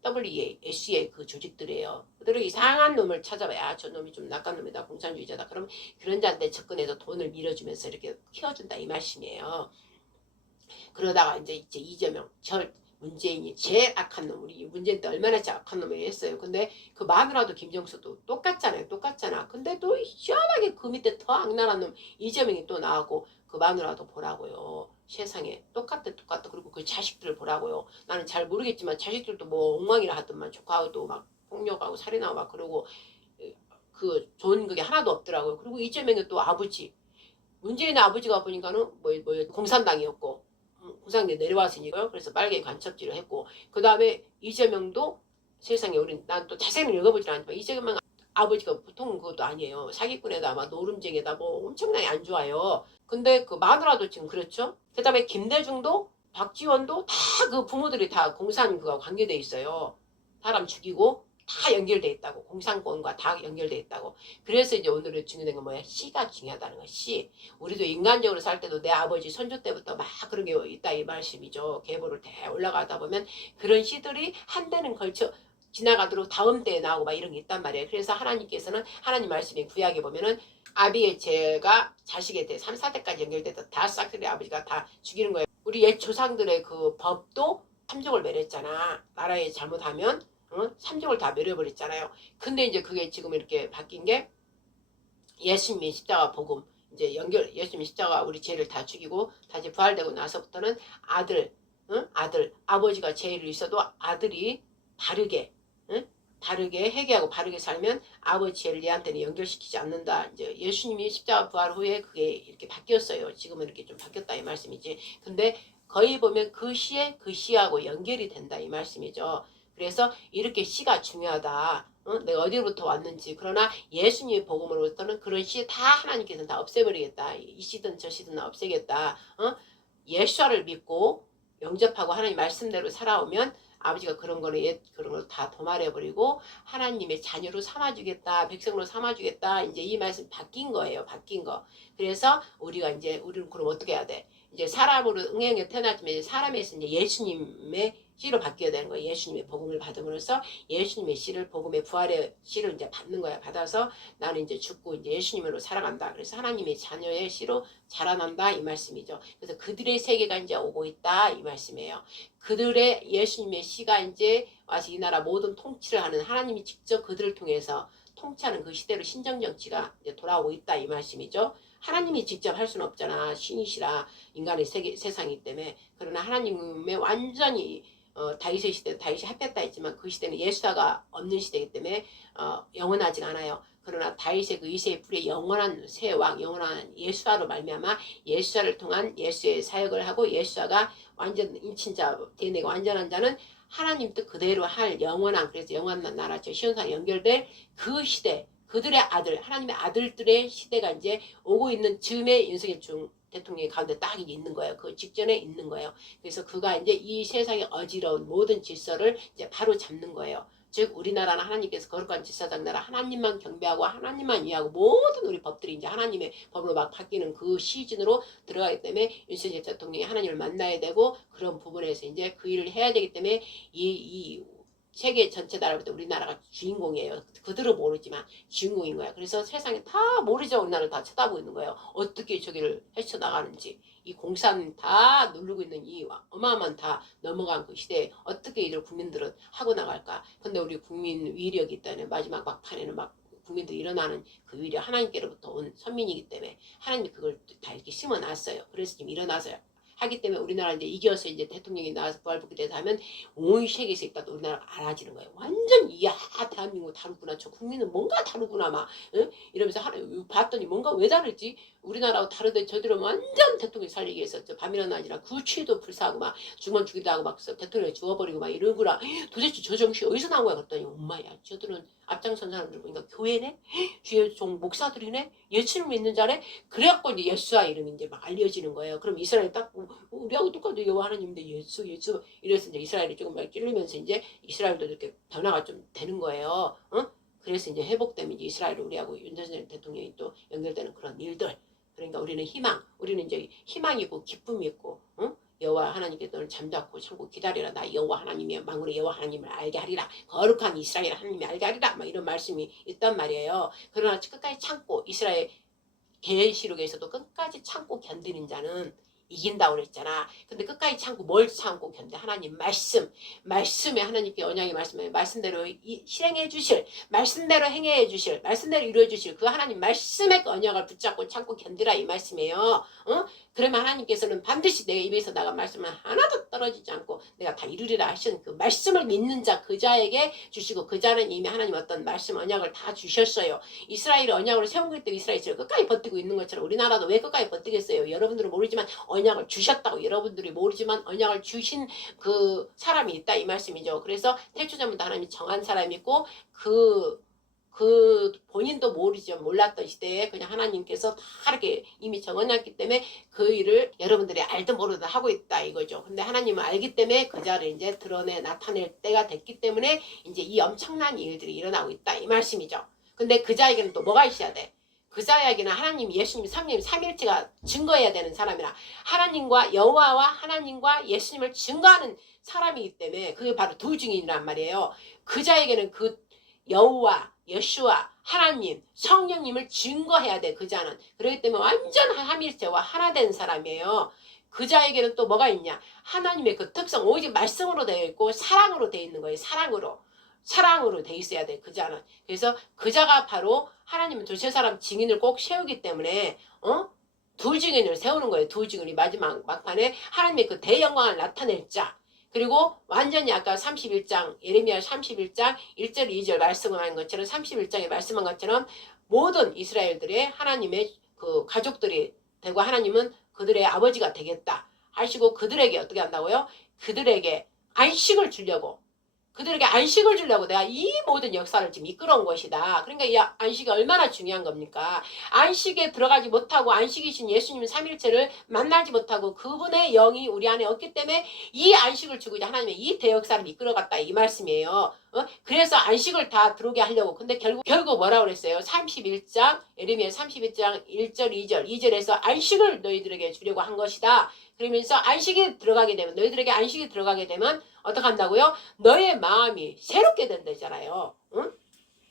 WEA, SEA 그 조직들이에요. 그들은 이상한 놈을 찾아봐야 저 놈이 좀 낙한 놈이다, 공산주의자다. 그럼 그런 자한테 접근해서 돈을 밀어주면서 이렇게 키워준다 이 말씀이에요. 그러다가 이제 이재명, 문재인이 제일 악한 놈, 우리 문재인 때 얼마나 악한 놈이 했어요. 근데 그 마누라도 김정수도 똑같잖아. 근데 또 시원하게 그 밑에 더 악랄한 놈 이재명이 또 나오고 그 마누라도 보라고요. 세상에 똑같아. 그리고 그 자식들을 보라고요. 나는 잘 모르겠지만 자식들도 뭐 엉망이라 하더만 조카도 막 폭력하고 살인하고 막 그러고 그 좋은 그게 하나도 없더라고요. 그리고 이재명이 또 아버지 문재인의 아버지가 보니까는 뭐 공산당이었고 공산당에 내려왔으니까요. 그래서 빨개 간첩질을 했고 그 다음에 이재명도 세상에 난 또 자세히 읽어보질 않지만 이재명 아버지가 보통 그것도 아니에요. 사기꾼에다 막 노름쟁이다 뭐 엄청나게 안 좋아요. 근데 그 마누라도 지금 그렇죠. 그 다음에 김대중도 박지원도 다 그 부모들이 다 공산 그가 관계돼 있어요. 사람 죽이고 다 연결돼 있다고. 공산권과 다 연결돼 있다고. 그래서 이제 오늘의 중요한 건 뭐야? 시가 중요하다는 거. 시. 우리도 인간적으로 살 때도 내 아버지 선조 때부터 막 그런 게 있다 이 말씀이죠. 계보를 대 올라가다 보면 그런 시들이 한 대는 걸쳐 지나가도록 다음 때에 나오고 막 이런 게 있단 말이에요. 그래서 하나님께서는 하나님 말씀에 구약에 보면은 아비의 죄가 자식에 대해 3, 4대까지 연결돼서 다 싹쓸이 아버지가 다 죽이는 거예요. 우리 옛 조상들의 그 법도 3족을 매렸잖아. 나라에 잘못하면 3족을 다 매려버렸잖아요. 근데 이제 그게 지금 이렇게 바뀐 게 예수님의 십자가 복음 이제 예수님의 십자가 우리 죄를 다 죽이고 다시 부활되고 나서부터는 아들 아버지가 죄를 있어도 아들이 바르게 바르게 회개하고 바르게 살면 아버지 죄를 얘한테는 연결시키지 않는다. 이제 예수님이 십자가 부활 후에 그게 이렇게 바뀌었어요. 지금은 이렇게 좀 바뀌었다 이 말씀이지. 근데 거의 보면 그 시에 그 시하고 연결이 된다 이 말씀이죠. 그래서 이렇게 시가 중요하다. 내가 어디로부터 왔는지. 그러나 예수님의 복음으로부터는 그런 시 다 하나님께서는 다 없애버리겠다. 이 시든 저 시든 다 없애겠다. 예수를 믿고 영접하고 하나님 말씀대로 살아오면 아버지가 그런 거를 그런 걸 다 도말해버리고 하나님의 자녀로 삼아주겠다, 백성으로 삼아주겠다. 이제 이 말씀 바뀐 거예요. 바뀐 거. 그래서 우리는 그럼 어떻게 해야 돼? 이제 사람으로 응행에 태어났지만 이제 사람에서 이제 예수님의 씨로 바뀌어야 되는 거예요. 예수님의 복음을 받음으로써 예수님의 씨를 복음의 부활의 씨를 이제 받는 거야. 받아서 나는 이제 죽고 이제 예수님으로 살아간다. 그래서 하나님의 자녀의 씨로 자라난다 이 말씀이죠. 그래서 그들의 세계가 이제 오고 있다 이 말씀이에요. 그들의 예수님의 씨가 이제 와서 이 나라 모든 통치를 하는 하나님이 직접 그들을 통해서 통치하는 그 시대로 신정정치가 이제 돌아오고 있다 이 말씀이죠. 하나님이 직접 할 수는 없잖아. 신이시라 인간의 세상이기 때문에. 그러나 하나님의 완전히 다윗의 시대 다윗이 합했다 했지만 그 시대는 예수가 없는 시대이기 때문에 영원하지 않아요. 그러나 다윗의 그 이새의 뿌리에 영원한 새 왕, 영원한 예수아로 말미암아 예수아를 통한 예수의 사역을 하고 예수아가 완전 인친자, 대내가 완전한 자는 하나님 뜻 그대로 할 영원한, 그래서 영원한 나라, 저 시온상 연결될 그 시대, 그들의 아들, 하나님의 아들들의 시대가 이제 오고 있는 즈음에 윤석열 대통령이 가운데 딱 있는 거예요. 그 직전에 있는 거예요. 그래서 그가 이제 이 세상의 어지러운 모든 질서를 이제 바로 잡는 거예요. 즉 우리나라는 하나님께서 거룩한 질서당 나라 하나님만 경배하고 하나님만 이해하고 모든 우리 법들이 이제 하나님의 법으로 막 바뀌는 그 시즌으로 들어가기 때문에 윤석열 대통령이 하나님을 만나야 되고 그런 부분에서 이제 그 일을 해야 되기 때문에 이 세계 전체 나라부터 우리나라가 주인공이에요. 그들은 모르지만 주인공인 거야. 그래서 세상에 다 모르죠. 우리나라를 다 쳐다보고 있는 거예요. 어떻게 저기를 헤쳐나가는지. 이 공산 다 누르고 있는 이 어마어마한 다 넘어간 그 시대에 어떻게 이들 국민들은 하고 나갈까. 근데 우리 국민 위력이 있다는 마지막 막판에는 막 국민들이 일어나는 그 위력 하나님께로부터 온 선민이기 때문에 하나님이 그걸 다 이렇게 심어놨어요. 그래서 지금 일어나서요. 하기 때문에 우리나라 이제 이겨서 이제 대통령이 나와서 부활복귀 돼서 하면 온 세계에서 있다가 우리나라가 알아지는 거예요. 완전 이야 대한민국 다르구나. 저 국민은 뭔가 다르구나 막 이러면서 봤더니 뭔가 왜 다르지? 우리나라하고 다르대 저들은 완전 대통령 살리기 위해서 저 밤이나 낮이나 구취도 불사하고 막 죽으면 죽이다 하고 막 대통령이 죽어버리고 막 이러구나. 도대체 저 정신 어디서 나온 거야? 그랬더니 엄마야 저들은 앞장선 사람들 보니까 교회네? 주의 종 목사들이네? 예수를 믿는 자네? 그래갖고 이제 예수와 이름이 이제 막 알려지는 거예요. 그럼 이스라엘이 딱 우리하고 똑같은 여호와 하나님인데 예수 이래서 이제 이스라엘이 조금 막 찔리면서 이제 이스라엘도 이렇게 변화가 좀 되는 거예요. 그래서 이제 회복되면 이제 이스라엘 우리하고 윤석열 대통령이 또 연결되는 그런 일들. 그러니까 우리는 우리는 이제 희망이 있고 기쁨이 있고, 여호와 하나님께 너를 잠자코 참고 기다리라. 나 여호와 하나님이여 만군의 여호와 하나님을 알게 하리라. 거룩한 이스라엘 하나님이 알게 하리라. 막 이런 말씀이 있단 말이에요. 그러나 끝까지 참고 이스라엘 계시록에서도 끝까지 참고 견디는 자는 이긴다고 그랬잖아. 근데 끝까지 참고 뭘 참고 견뎌? 하나님 말씀에 하나님께 언약의 말씀에 말씀대로 실행해 주실, 말씀대로 행해 주실, 말씀대로 이루어 주실 그 하나님 말씀의 그 언약을 붙잡고 참고 견디라 이 말씀이에요. 그러면 하나님께서는 반드시 내 입에서 나간 말씀은 하나도 떨어지지 않고 내가 다 이루리라 하신 그 말씀을 믿는 자 그 자에게 주시고 그 자는 이미 하나님 어떤 말씀 언약을 다 주셨어요. 이스라엘이 언약으로 세운 것 때문에 이스라엘이 끝까지 버티고 있는 것처럼 우리나라도 왜 끝까지 버티겠어요? 여러분들은 모르지만 언약을 주셨다고 여러분들이 모르지만 언약을 주신 그 사람이 있다 이 말씀이죠. 그래서 태초전부터 하나님이 정한 사람이 있고 그 본인도 몰랐던 시대에 그냥 하나님께서 다 이렇게 이미 정해놨기 때문에 그 일을 여러분들이 알든 모르든 하고 있다 이거죠. 근데 하나님은 알기 때문에 그 자를 이제 나타낼 때가 됐기 때문에 이제 이 엄청난 일들이 일어나고 있다 이 말씀이죠. 근데 그 자에게는 또 뭐가 있어야 돼? 그 자에게는 하나님, 예수님, 성령, 삼일체가 증거해야 되는 사람이라 하나님과 여호와와 하나님과 예수님을 증거하는 사람이기 때문에 그게 바로 도중인이란 말이에요. 그 자에게는 그 여호와, 예수와 하나님, 성령님을 증거해야 돼. 그자는. 그렇기 때문에 완전 삼일체와 하나 된 사람이에요. 그자에게는 또 뭐가 있냐? 하나님의 그 특성, 오직 말씀으로 되어 있고 사랑으로 되어 있는 거예요. 사랑으로 돼 있어야 돼. 그자는. 그래서 그자가 바로 하나님은 두세 사람 증인을 꼭 세우기 때문에 두 증인을 세우는 거예요. 두 증인이 마지막 막판에 하나님의 그 대영광을 나타낼 자. 그리고 완전히 아까 31장 예레미야 31장 1절 2절 말씀한 것처럼 31장에 말씀한 것처럼 모든 이스라엘들의 하나님의 그 가족들이 되고 하나님은 그들의 아버지가 되겠다 하시고 그들에게 어떻게 한다고요? 그들에게 안식을 주려고 내가 이 모든 역사를 지금 이끌어온 것이다. 그러니까 이 안식이 얼마나 중요한 겁니까? 안식에 들어가지 못하고 안식이신 예수님 삼일체를 만나지 못하고 그분의 영이 우리 안에 없기 때문에 이 안식을 주고자 하나님의 이 대역사를 이끌어갔다 이 말씀이에요. 그래서 안식을 다 들어오게 하려고. 근데 결국 뭐라고 그랬어요? 31장 예레미야 31장 1절 2절에서 안식을 너희들에게 주려고 한 것이다. 그러면서 너희들에게 안식이 들어가게 되면 어떻게 한다고요? 너의 마음이 새롭게 된다잖아요. 응?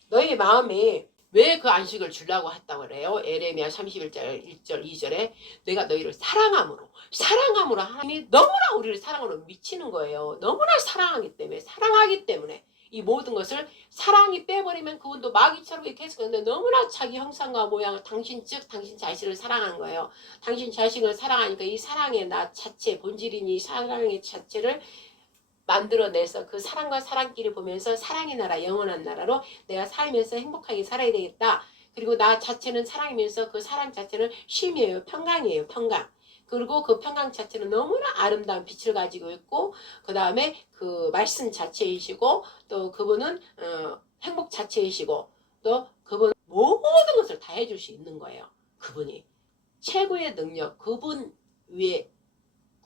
너의 마음이 왜 그 안식을 주려고 했다고 그래요? 에레미야 31절 1절 2절에 내가 너희를 사랑함으로 하나님이 너무나 우리를 사랑으로 미치는 거예요. 너무나 사랑하기 때문에 이 모든 것을 사랑이 빼버리면 그분도 마귀처럼 이렇게 했었는데 너무나 자기 형상과 모양을 당신 자신을 사랑하는 거예요. 당신 자신을 사랑하니까 이 사랑의 나 자체 본질인 이 사랑의 자체를 만들어내서 그 사랑과 사랑끼리 보면서 사랑의 나라 영원한 나라로 내가 살면서 행복하게 살아야 되겠다. 그리고 나 자체는 사랑이면서 그 사랑 자체는 쉼이에요. 평강이에요. 평강. 그리고 그 평강 자체는 너무나 아름다운 빛을 가지고 있고 그 다음에 그 말씀 자체이시고 또 그분은 행복 자체이시고 또 그분은 모든 것을 다 해줄 수 있는 거예요. 그분이 최고의 능력 그분 위에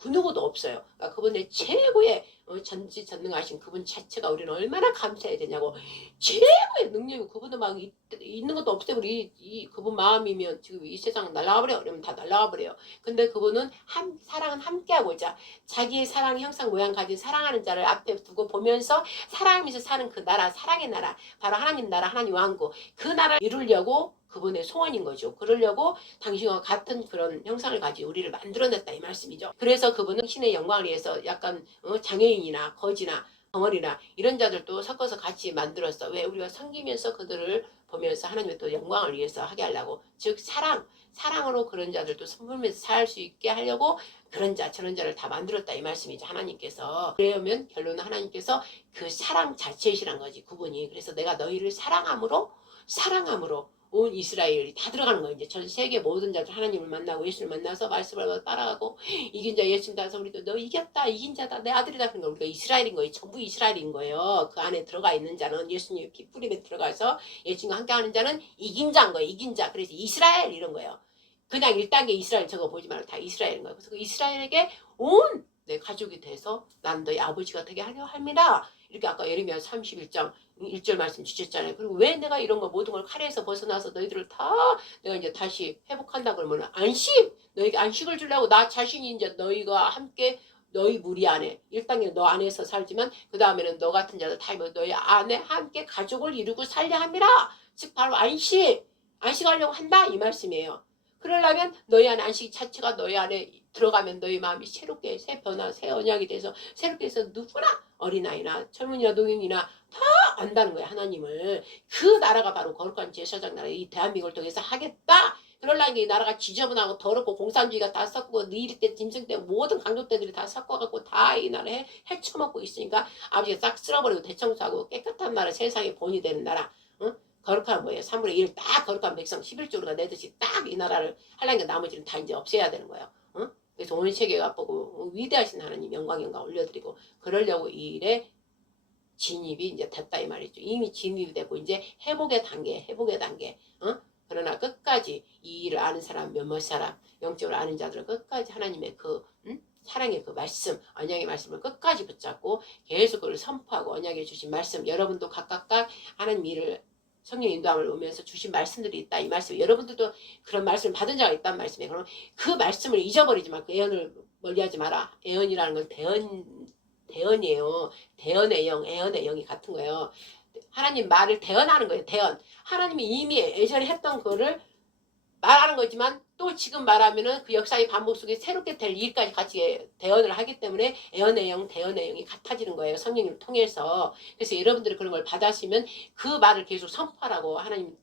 그 누구도 없어요. 그러니까 그분의 최고의 전지전능하신 그분 자체가 우리는 얼마나 감사해야 되냐고. 최고의 능력이 그분도 막 있는 것도 없애버려. 그분 마음이면 지금 이 세상 날아가버려. 그러면 다 날아가버려요. 근데 그분은 사랑은 함께하고자 자기의 사랑 형상 모양 가진 사랑하는 자를 앞에 두고 보면서 사랑하면서 사는 그 나라 사랑의 나라 바로 하나님 나라 하나님 왕국 그 나라를 이루려고 그분의 소원인 거죠. 그러려고 당신과 같은 그런 형상을 가지고 우리를 만들어냈다 이 말씀이죠. 그래서 그분은 신의 영광을 위해서 약간 장애인이나 거지나 덩어리나 이런 자들도 섞어서 같이 만들었어. 왜? 우리가 섬기면서 그들을 보면서 하나님의 또 영광을 위해서 하게 하려고. 즉 사랑으로 그런 자들도 선물면서 살 수 있게 하려고 그런 자 저런 자를 다 만들었다 이 말씀이죠. 하나님께서. 그러면 결론은 하나님께서 그 사랑 자체이시란 거지 그분이. 그래서 내가 너희를 사랑함으로 온 이스라엘이 다 들어가는 거예요. 이제 전 세계 모든 자들 하나님을 만나고 예수를 만나서 말씀을 따라가고 이긴 자 예수님 따라서 우리도 너 이겼다 이긴 자다 내 아들이다 그런 거 우리가 이스라엘인 거예요. 전부 이스라엘인 거예요. 그 안에 들어가 있는 자는 예수님의 피 뿌림에 들어가서 예수님과 함께하는 자는 이긴 자인 거예요. 이긴 자. 그래서 이스라엘 이런 거예요. 그냥 1단계 이스라엘 저거 보지 말고 다 이스라엘인 거예요. 그래서 그 이스라엘에게 온 내 가족이 돼서 난 너희 아버지가 되게 하려 합니다. 이렇게 아까 예레미야 31장 1절 말씀 주셨잖아요. 그리고 왜 내가 이런 거 모든 걸 칼에서 벗어나서 너희들을 다 내가 이제 다시 회복한다 그러면 안식 너희에게 안식을 주려고 나 자신이 이제 너희가 함께 너희 무리 안에 1단계는 너 안에서 살지만 그 다음에는 너 같은 자들 다 너희 안에 함께 가족을 이루고 살려 합니다. 즉 바로 안식하려고 한다 이 말씀이에요. 그러려면 너희 안에 안식 자체가 너희 안에 들어가면 너희 마음이 새롭게 새 변화 새 언약이 돼서 새롭게 해서 누구나 어린아이나 젊은이나 노인이나 다 안다는 거야 하나님을. 그 나라가 바로 거룩한 제사장 나라 이 대한민국을 통해서 하겠다. 그러려니 이 나라가 지저분하고 더럽고 공산주의가 다 섞고 니리 때 짐승 때 모든 강조대들이 다 섞어갖고 다 이 나라에 헤쳐먹고 있으니까 아버지가 싹 쓸어버리고 대청소하고 깨끗한 나라 세상의 본이 되는 나라 응? 거룩한 뭐예요? 3분의 1 딱 거룩한 백성 11조가 내듯이 딱 이 나라를 하려니까 나머지는 다 이제 없애야 되는 거예요. 응? 그래서 온 세계가 보고 위대하신 하나님 영광 올려드리고 그러려고 이 일에 진입이 이제 됐다 이 말이죠. 이미 진입이 되고 이제 회복의 단계. 그러나 끝까지 이 일을 아는 사람 몇몇 사람 영적으로 아는 자들은 끝까지 하나님의 그 사랑의 그 말씀 언약의 말씀을 끝까지 붙잡고 계속 그걸 선포하고 언약에 주신 말씀 여러분도 각각 하나님 일을 성령 인도함을 오면서 주신 말씀들이 있다 이 말씀. 여러분들도 그런 말씀을 받은 자가 있단 말씀이에요. 그럼 그 말씀을 잊어버리지 마. 그 애언을 멀리하지 마라. 애언이라는 건 대언이에요. 대언의 영, 애언의 영이 같은 거예요. 하나님 말을 대언하는 거예요. 대언. 하나님이 이미 예전에 했던 거를 말하는 거지만 또 지금 말하면은 그 역사의 반복 속에 새롭게 될 일까지 같이 대언을 하기 때문에 예언 내용, 대언 내용이 같아지는 거예요. 성령님을 통해서. 그래서 여러분들이 그런 걸 받아시면 그 말을 계속 선포하라고 하나님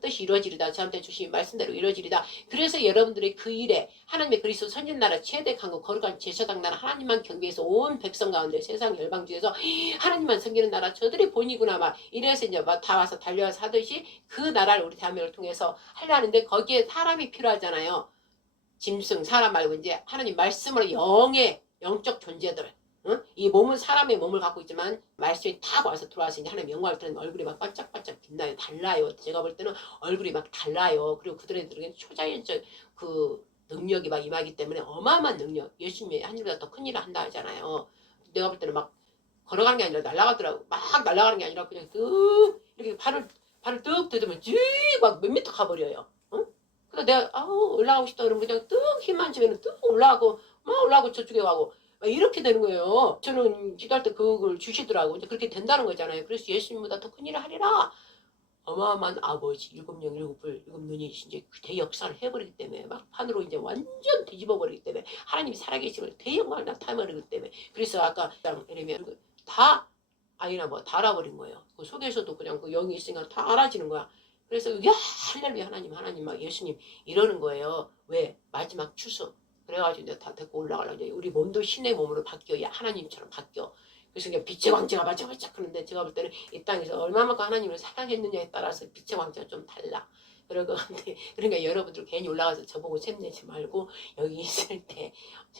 뜻이 이루어지리다. 저한테 주신 말씀대로 이루어지리다. 그래서 여러분들의 그 일에 하나님의 그리스도 선진나라 최대 강국 거룩한 제사장 나라 하나님만 경배해서 온 백성 가운데 세상 열방 중에서 하나님만 섬기는 나라 저들이 본이구나 막 이래서 이제 막 다 와서 달려와서 하듯이 그 나라를 우리 대한민국을 통해서 하려는데 거기에 사람이 필요하잖아요. 짐승 사람 말고 이제 하나님 말씀으로 영적 존재들 이 몸은 사람의 몸을 갖고 있지만 말씀이 다 와서 들어와서 이제 하나님 영광을 드리는 얼굴이 막 반짝반짝 빛나요. 달라요. 제가 볼 때는 얼굴이 막 달라요. 그리고 그들에게는 초자연적 그 능력이 막 임하기 때문에 어마어마한 능력. 예수님이 하늘보다 더 큰 일을 한다 하잖아요. 내가 볼 때는 막 걸어가는 게 아니라 날아가더라고. 막 날아가는 게 아니라 그냥 뚝 이렇게 발을 뚝 뜯으면 쭉 몇 미터 가버려요. 그래서 내가 올라가고 싶다 그러면 그냥 뚝 힘만 주면 뚝 올라가고 막 올라가고 저쪽에 가고 막 이렇게 되는 거예요. 저는 기도할 때 그걸 주시더라고. 이제 그렇게 된다는 거잖아요. 그래서 예수님보다 더 큰 일을 하리라. 어마어마한 아버지 일곱 영 일곱 불 일곱 눈이 이제 대역사를 해버리기 때문에 막 판으로 이제 완전 뒤집어 버리기 때문에 하나님이 살아계심을 대영광을 나타내버리기 때문에 그래서 아까 예레미야 다 아이나 뭐 다 알아버린 거예요. 그 속에서도 그냥 그 영이 있으니까 다 알아지는 거야. 그래서 야 할렐루야 하나님 막 예수님 이러는 거예요. 왜 마지막 추수 그래가지고 이제 다 데리고 올라가려고 이제 우리 몸도 신의 몸으로 바뀌어야 하나님처럼 바뀌어. 그래서 그냥 빛의 광채가 반짝반짝 하는데 제가 볼 때는 이 땅에서 얼마만큼 하나님을 사랑했느냐에 따라서 빛의 광채가 좀 달라. 그러니까 여러분들 괜히 올라가서 저보고 샘내지 말고 여기 있을 때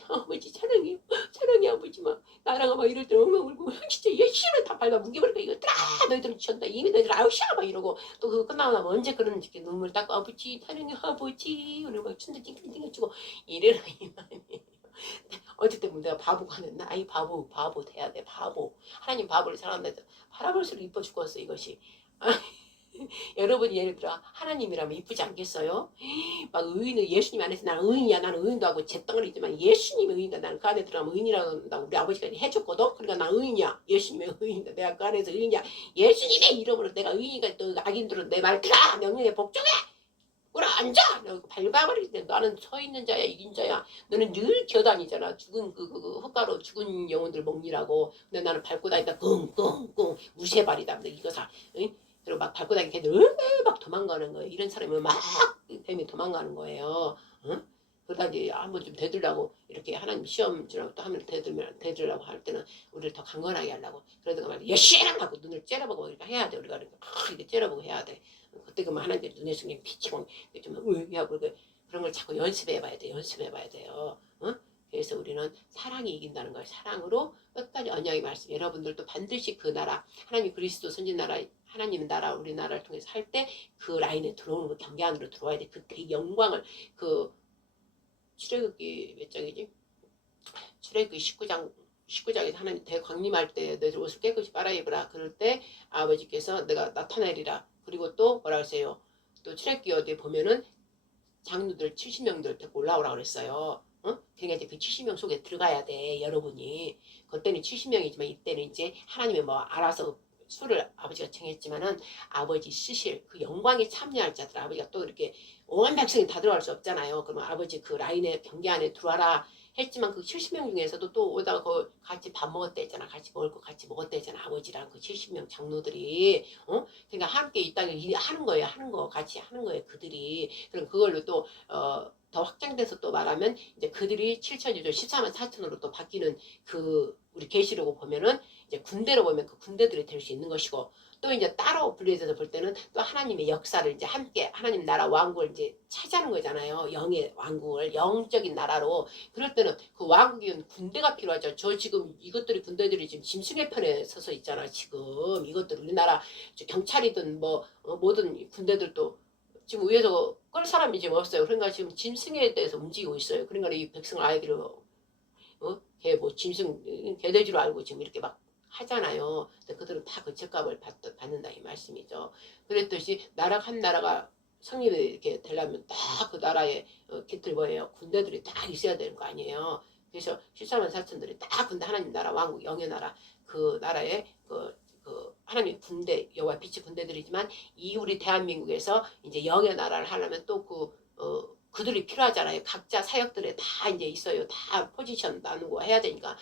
아버지 사랑해요 아버지 막 나랑 막 이럴 때 엉엉 울고 진짜 예시를 다 밟아 뭉개버리니까 이것들아 너희들은 지었다 이미 너희들 아우샤 막 이러고 또 그거 끝나고 나면 언제 그러는지 눈물 닦고 아버지 사랑해요 아버지 그리고 막 춘대 찡찡찡 치고 이래라 이 마음이 어쨌든 내가 바보가 됐나 아이 바보 돼야 돼 바보 하나님 바보를 사랑한다 바라볼수록 이뻐 죽었어 이것이 여러분이 예를 들어 하나님이라면 이쁘지 않겠어요? 막 의인은 예수님 안에서 나는 의인이야 나는 의인도 하고 잿덩어리지만 예수님의 의인이다 나는 그 안에 들어가면 의인이라고 한다고 우리 아버지가 해줬거든 그러니까 난 의인이야 예수님의 의인이다 내가 그 안에서 의인이야 예수님의 이름으로 내가 의인이니까 또 악인들은 내 말 들어 명령에 복종해 꿇어 앉아 밟아버릴 때 나는 서 있는 자야 이긴 자야 너는 늘 기어다니잖아 죽은 그 헛가로 죽은 영혼들 먹니라고 근데 나는 밟고 다니다 끙끙끙 무쇠발이다 이거 사 응? 그리고 막 밟고 다니는 걔들 막 도망가는 거예요. 이런 사람이 막 뱀이 도망가는 거예요. 응? 그러다 이제 한번 좀 되들라고 이렇게 하나님 시험 주라고 또 하면 되들라고 할 때는 우리를 더 강건하게 하려고 그러다가 말이야 예시랑 하고 눈을 째려보고 이렇게 해야 돼 우리가 이렇게 째려보고 해야 돼. 그때 그러면 하나님 눈에서 그냥 빛이 좀 하고 그런 걸 자꾸 연습해봐야 돼요. 응? 그래서 우리는 사랑이 이긴다는 거예요. 사랑으로 끝까지 언약의 말씀 여러분들도 반드시 그 나라 하나님 그리스도 선진 나라 하나님 나라 우리나라를 통해서 할 때 그 라인에 들어오는 거 경계 안으로 들어와야 돼. 그 영광을 그 출애굽기 몇 장이지? 출애굽기 19장에서 하나님 대광림할 때 내 옷을 깨끗이 빨아 입으라. 그럴 때 아버지께서 내가 나타내리라. 그리고 또 뭐라 그랬어요? 또 출애굽기 어디에 보면은 장로들 70명들 데리고 올라오라 그랬어요. 그러니까 이제 그 70명 속에 들어가야 돼 여러분이. 그때는 70명이지만 이때는 이제 하나님이 뭐 알아서 수를 아버지가 정했지만은 아버지 쓰실 그 영광에 참여할 자들 아버지가 또 이렇게 온 백성이 다 들어갈 수 없잖아요. 그러면 아버지 그 라인에 경계 안에 들어와라 했지만 그 70명 중에서도 또 오다가 그 같이 밥 먹었대잖아. 같이 먹을 거 같이 먹었대잖아. 아버지랑 그 70명 장로들이. 그러니까 함께 이 땅을 하는 거예요. 하는 거 같이 하는 거예요. 그들이. 그럼 그걸로 또 더 확장돼서 또 말하면 이제 그들이 7천이죠. 14만 4천으로 또 바뀌는 그 우리 계시록을 보면은 이제 군대로 보면 그 군대들이 될 수 있는 것이고 또 이제 따로 분리해서 볼 때는 또 하나님의 역사를 이제 함께 하나님 나라 왕국을 이제 차지하는 거잖아요. 영의 왕국을 영적인 나라로 그럴 때는 그 왕국이 군대가 필요하죠. 저 지금 이것들이 군대들이 지금 짐승의 편에 서서 있잖아. 지금 이것들 우리나라 경찰이든 뭐 모든 군대들도 지금 위에서 끌 사람이 지금 없어요. 그러니까 지금 짐승에 대해서 움직이고 있어요. 그러니까 이 백성 아이들을 걔 뭐 짐승 개돼지로 알고 지금 이렇게 막 하잖아요. 근데 그들은 다 그 죗값을 받는다 이 말씀이죠. 그랬듯이 나라 한 나라가 성립이 이렇게 되려면 딱 그 나라의 깃들 뭐예요? 군대들이 딱 있어야 되는 거 아니에요. 그래서 14만 4천들이 딱 군대 하나님 나라 왕국 영의 나라 그 나라의 그 그 하나님 군대, 여호와 빛의 군대들이지만 이 우리 대한민국에서 이제 영의 나라를 하려면 또 그들이 필요하잖아요. 각자 사역들에 다 이제 있어요. 다 포지션 나누고 해야 되니까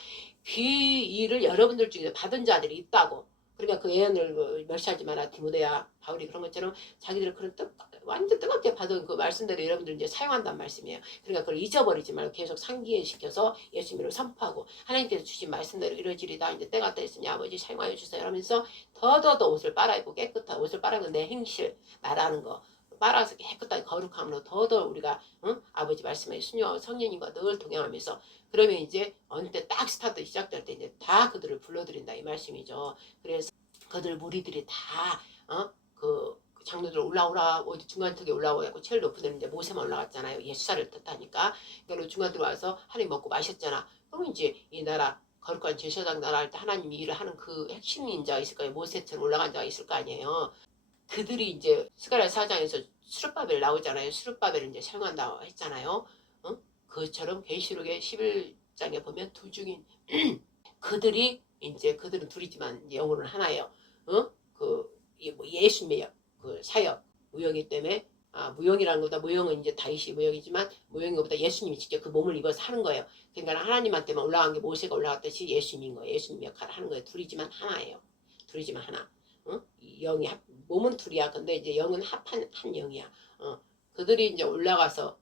그 일을 여러분들 중에 받은 자들이 있다고. 그러니까 그 예언을 멸시하지 마라 디모데야 바울이 그런 것처럼 자기들은 그런 완전 뜨겁게 받은 그 말씀대로 여러분들 이제 사용한다는 말씀이에요. 그러니까 그걸 잊어버리지 말고 계속 상기시켜서 예수님을 선포하고 하나님께서 주신 말씀대로 이루어지리다. 이제 때가 됐으니 아버지 사용하여 주세요. 이러면서 더더더 옷을 빨아입고 깨끗한 옷을 빨아입고 내 행실 말하는 거 빨아서 깨끗하게 거룩함으로 더더 우리가 아버지 말씀에 순종하고 성령님과 늘 동행하면서 그러면 이제 어느 때 딱 스타트 시작될 때 이제 다 그들을 불러들인다 이 말씀이죠. 그래서 그들 무리들이 다 그 장로들 올라오라 어디 중간턱에 올라오고 제일 높은 데는 이제 모세만 올라갔잖아요. 예수사를 뜻하니까. 그러니까 중간 들어와서 하나님 먹고 마셨잖아. 그러면 이제 이 나라 거룩한 제사장 나라 할 때 하나님이 일을 하는 그 핵심인 자가 있을 거예요. 모세처럼 올라간 자가 있을 거 아니에요. 그들이 이제 스가랴 4장에서 수르바벨 나오잖아요. 수르바벨을 이제 사용한다고 했잖아요. 그처럼 계시록의 11장에 보면 두 중인 그들이 이제 그들은 둘이지만 영혼은 하나예요. 뭐 예수님의 그 사역 무용이기 때문에 무용이라는 것보다 무용은 이제 다윗이 무용이지만 무용인 것보다 예수님이 직접 그 몸을 입어서 하는 거예요. 그러니까 하나님한테만 올라간 게 모세가 올라갔듯이 예수님인 거예요. 예수님 역할을 하는 거예요. 둘이지만 하나예요. 둘이지만 하나. 영이 몸은 둘이야. 근데 이제 영은 합한 한 영이야. 그들이 이제 올라가서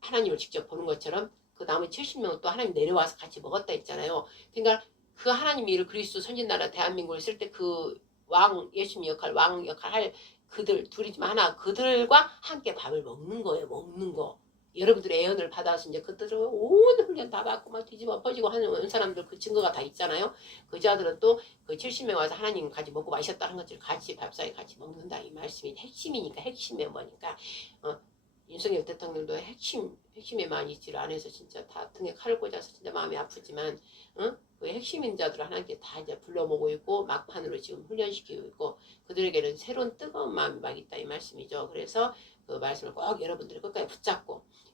하나님을 직접 보는 것처럼 그 나머지 70명은 또 하나님 내려와서 같이 먹었다 했잖아요. 그러니까 그 하나님이 이를 그리스도 선진나라 대한민국을 쓸 때 그 왕 예수님 역할 왕 역할 할 그들 둘이지만 하나 그들과 함께 밥을 먹는 거예요. 먹는 거. 여러분들의 예언을 받아서 이제 그들은 온 훈련 다 받고 막 뒤집어 퍼지고 하는 사람들 그 증거가 다 있잖아요. 그 자들은 또 그 70명 와서 하나님 같이 먹고 마셨다는 것들을 같이 밥상에 같이 먹는다 이 말씀이 핵심이니까 핵심이 뭐니까 윤석열 대통령도 핵심에 많이 있지를 않아서 진짜 다 등에 칼을 꽂아서 진짜 마음이 아프지만 그 핵심인 자들을 하나님께 다 이제 불러모고 있고 막판으로 지금 훈련시키고 있고 그들에게는 새로운 뜨거운 마음이 막 있다 이 말씀이죠. 그래서 그 말씀을 꼭 여러분들이 끝까지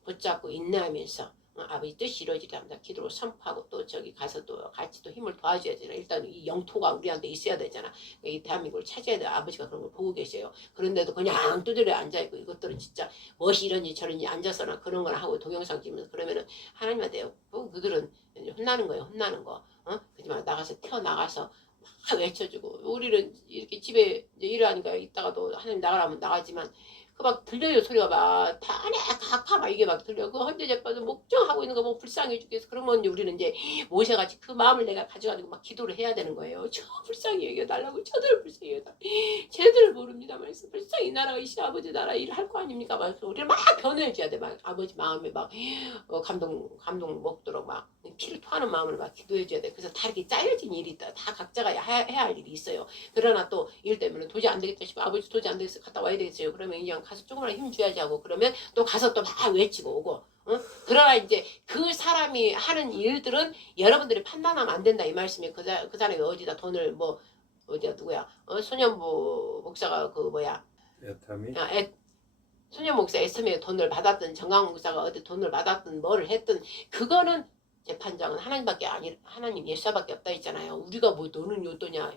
붙잡고 인내하면서 아버지 뜻이 이루어지게 합니다. 기도로 선포하고 또 저기 가서 또 같이 또 힘을 도와줘야 되잖아. 일단 이 영토가 우리한테 있어야 되잖아. 이 대한민국을 찾아야 돼. 아버지가 그런 걸 보고 계세요. 그런데도 그냥 두드려 앉아있고 이것들은 진짜 무엇이 이런지 저런지 앉아서나 그런 거나 하고 동영상 찍으면서 그러면은 하나님한테 그들은 혼나는 거예요. 혼나는 거. 그지만 나가서 튀어나가서 막 외쳐주고 우리는 이렇게 집에 이제 일하니까 있다가도 하나님 나가라면 나가지만 그 막 들려요 소리가 막 다네 각하 막 이게 막 들려 그 헌재재빠도 목정하고 있는 거 뭐 불쌍해 죽겠어. 그러면 우리는 이제 모세같이 그 마음을 내가 가져가지고 막 기도를 해야 되는 거예요. 저 불쌍히 여겨달라고 저들 불쌍히 여겨달라고 쟤들 모릅니다 말씀 불쌍히 이 나라가 이 시아버지 나라 일을 할 거 아닙니까 말씀 우리를 막 변호해줘야 돼. 막 아버지 마음에 막 감동 먹도록 막 피를 토하는 마음으로 막 기도해줘야 돼. 그래서 다 이렇게 짜여진 일이 있다. 다 각자가 해야 할 일이 있어요. 그러나 또 일 때문에 도저히 안 되겠다 싶으면 아버지 도저히 안 되겠어 갔다 와야 되겠어요. 그러면 그냥 가서 조금만 힘 줘야지 하고 그러면 또 가서 또 막 외치고 오고 그러나 이제 그 사람이 하는 일들은 여러분들이 판단하면 안 된다 이 말씀이 그 사람이 어디다 돈을 뭐 어디야 누구야 소년부 목사가 그 뭐야 애탐이 소년 목사 에스미에 돈을 받았든 정강 목사가 어디 돈을 받았든 뭐를 했든 그거는 재판장은 하나님밖에 하나님 예수밖에 없다 했잖아요. 우리가 뭐 너는 요도냐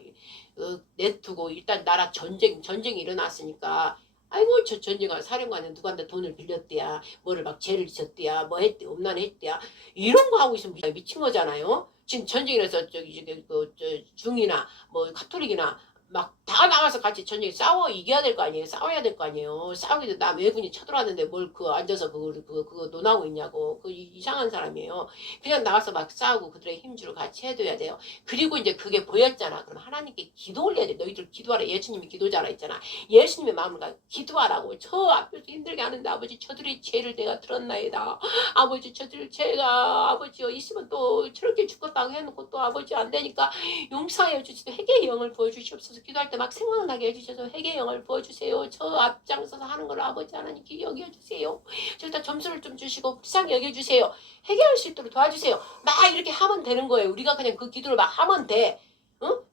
내두고 일단 나라 전쟁이 일어났으니까 아이고 저 전쟁할 사령관은 누구한테 돈을 빌렸대야 뭐를 막 죄를 졌대야 뭐 했대 음란 했대야 이런 거 하고 있으면 미친 거잖아요. 지금 전쟁이라서 저기 중이나 뭐 카톨릭이나 막 다 나가서 같이 전쟁 싸워 이겨야 될 거 아니에요. 싸워야 될 거 아니에요. 싸우기도 나 외군이 쳐들어왔는데 뭘 그 앉아서 그거 논하고 있냐고. 그 이상한 사람이에요. 그냥 나가서 막 싸우고 그들의 힘주로 같이 해둬야 돼요. 그리고 이제 그게 보였잖아. 그럼 하나님께 기도 올려야 돼. 너희들 기도하라. 예수님이 기도자라 했잖아. 예수님의 마음을 가 기도하라고. 저 앞에서 힘들게 하는데 아버지 저들의 죄를 내가 들었나이다. 아버지 저들 죄가 아버지요 있으면 또 저렇게 죽었다고 해놓고 또 아버지 안 되니까 용서해 주시고 회개의 영을 보여주시옵소서. 기도할 때 막 생각나게 해주셔서 회개의 영을 보여주세요. 저 앞장서서 하는 걸 아버지 하나님께 여겨주세요. 저기다 점수를 좀 주시고 불쌍히 여겨주세요. 회개할 수 있도록 도와주세요. 막 이렇게 하면 되는 거예요. 우리가 그냥 그 기도를 막 하면 돼.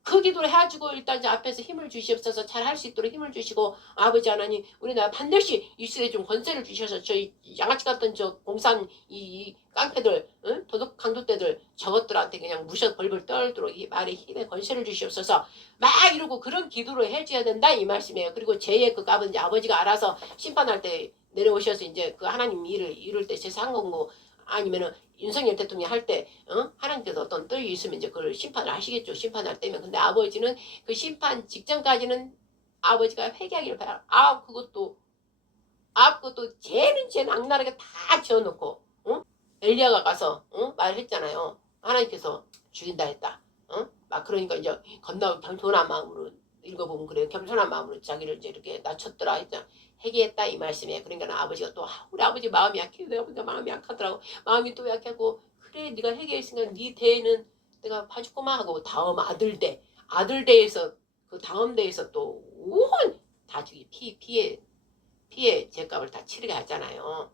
그 기도를 해가지고 일단 이제 앞에서 힘을 주시옵소서 잘 할 수 있도록 힘을 주시고 아버지 하나님 우리나라 반드시 이 시대에 좀 권세를 주셔서 저희 양아치 같은 저 공산 이 깡패들 도둑 강도떼들 저것들한테 그냥 무셔 벌벌 떨도록 이 말에 힘에 권세를 주시옵소서 막 이러고 그런 기도를 해줘야 된다 이 말씀이에요. 그리고 죄의 그 값은 이제 아버지가 알아서 심판할 때 내려오셔서 이제 그 하나님 일을 이룰 때 제사한 거고 아니면은 윤석열 대통령이 할 때 하나님께서 어떤 뜻이 있으면 이제 그걸 심판을 하시겠죠. 심판할 때면. 근데 아버지는 그 심판 직전까지는 아버지가 회개하기를 바라. 그것도 죄는 악랄하게 다 지어놓고 엘리야가 가서 말했잖아요. 하나님께서 죽인다 했다. 막 그러니까 이제 건너 겸손한 마음으로 읽어보면 그래요. 겸손한 마음으로 자기를 이제 이렇게 낮췄더라 했잖아. 회개했다 이 말씀이에요. 그러니까 아버지가 또 우리 아버지 마음이 약해. 내가 보니까 마음이 약하더라고. 마음이 또 약하고 그래 네가 회개했으니까 네 대에는 내가 봐주고만 하고 다음 아들 대에서 그 다음 대에서 또 온 다 죽이 피해 죄값을 다 치르게 하잖아요.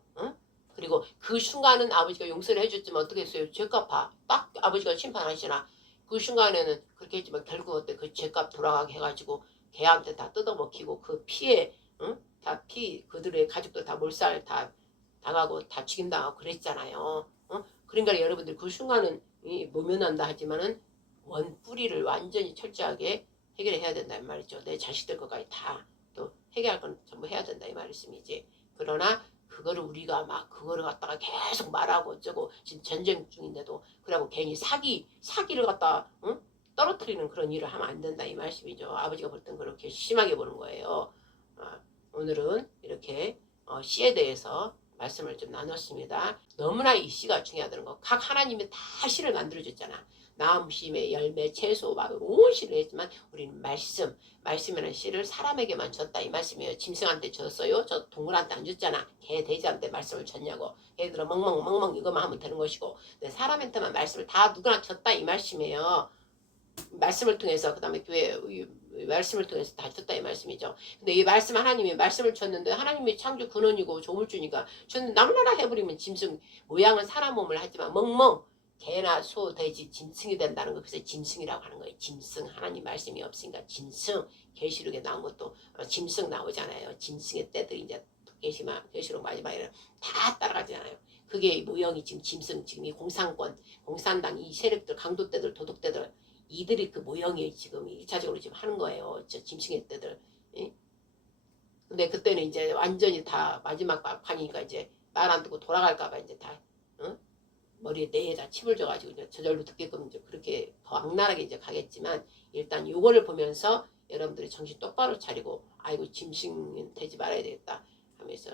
그리고 그 순간은 아버지가 용서를 해줬지만 어떻게 했어요? 죄값 딱 아버지가 심판하시나 그 순간에는 그렇게 했지만 결국 어때 그 죄값 돌아가게 해가지고 걔한테 다 뜯어먹히고 그 피해 그들의 가족들 다 몰살 다 당하고 다 죽임당하고 그랬잖아요. 그러니까 여러분들 그 순간은 모면한다 하지만은 원뿌리를 완전히 철저하게 해결해야 된다 이 말이죠. 내 자식들 것까지 다 또 해결할 건 전부 해야 된다 이 말씀이지. 그러나 그거를 우리가 막 그거를 갖다가 계속 말하고 어쩌고 지금 전쟁 중인데도 그러고 괜히 사기를 갖다 떨어뜨리는 그런 일을 하면 안 된다 이 말씀이죠. 아버지가 볼 땐 그렇게 심하게 보는 거예요. 오늘은 이렇게 씨에 대해서 말씀을 좀 나눴습니다. 너무나 이 씨가 중요하다는 거. 각 하나님이 다 씨를 만들어줬잖아. 나무, 심의 열매, 채소, 막 온 씨를 했지만 우리는 말씀이라는 씨를 사람에게만 줬다 이 말씀이에요. 짐승한테 줬어요. 저 동물한테 안 줬잖아. 개, 돼지한테 말씀을 줬냐고. 걔들은 멍멍 이것만 하면 되는 것이고 사람한테만 말씀을 다 누구나 줬다 이 말씀이에요. 말씀을 통해서 그 다음에 교회 말씀을 통해서 다 줬다 이 말씀이죠. 근데 이 말씀 하나님이 말씀을 줬는데 하나님이 창조 근원이고 조물주니까 저는 남나라 해버리면 짐승 모양은 사람 몸을 하지만 멍멍 개나 소 돼지 짐승이 된다는 거 그래서 짐승이라고 하는 거예요. 짐승 하나님 말씀이 없으니까 짐승 계시록에 나온 것도 짐승 나오잖아요. 짐승의 때들이 이제 계시록 마지막에는 다 따라가잖아요. 그게 모형이 지금 짐승 지금 이 공산당 이 세력들 강도떼들 도둑떼들 이들이 그 모형이 지금 1차적으로 지금 하는 거예요. 저 짐승의 때들. 예? 근데 그때는 이제 완전히 다 마지막 판이니까 이제 말 안 듣고 돌아갈까봐 이제 다 머리에 뇌에다 침을 줘가지고 이제 저절로 듣게끔 이제 그렇게 더 악랄하게 이제 가겠지만 일단 요거를 보면서 여러분들이 정신 똑바로 차리고 아이고 짐승 되지 말아야 되겠다 하면서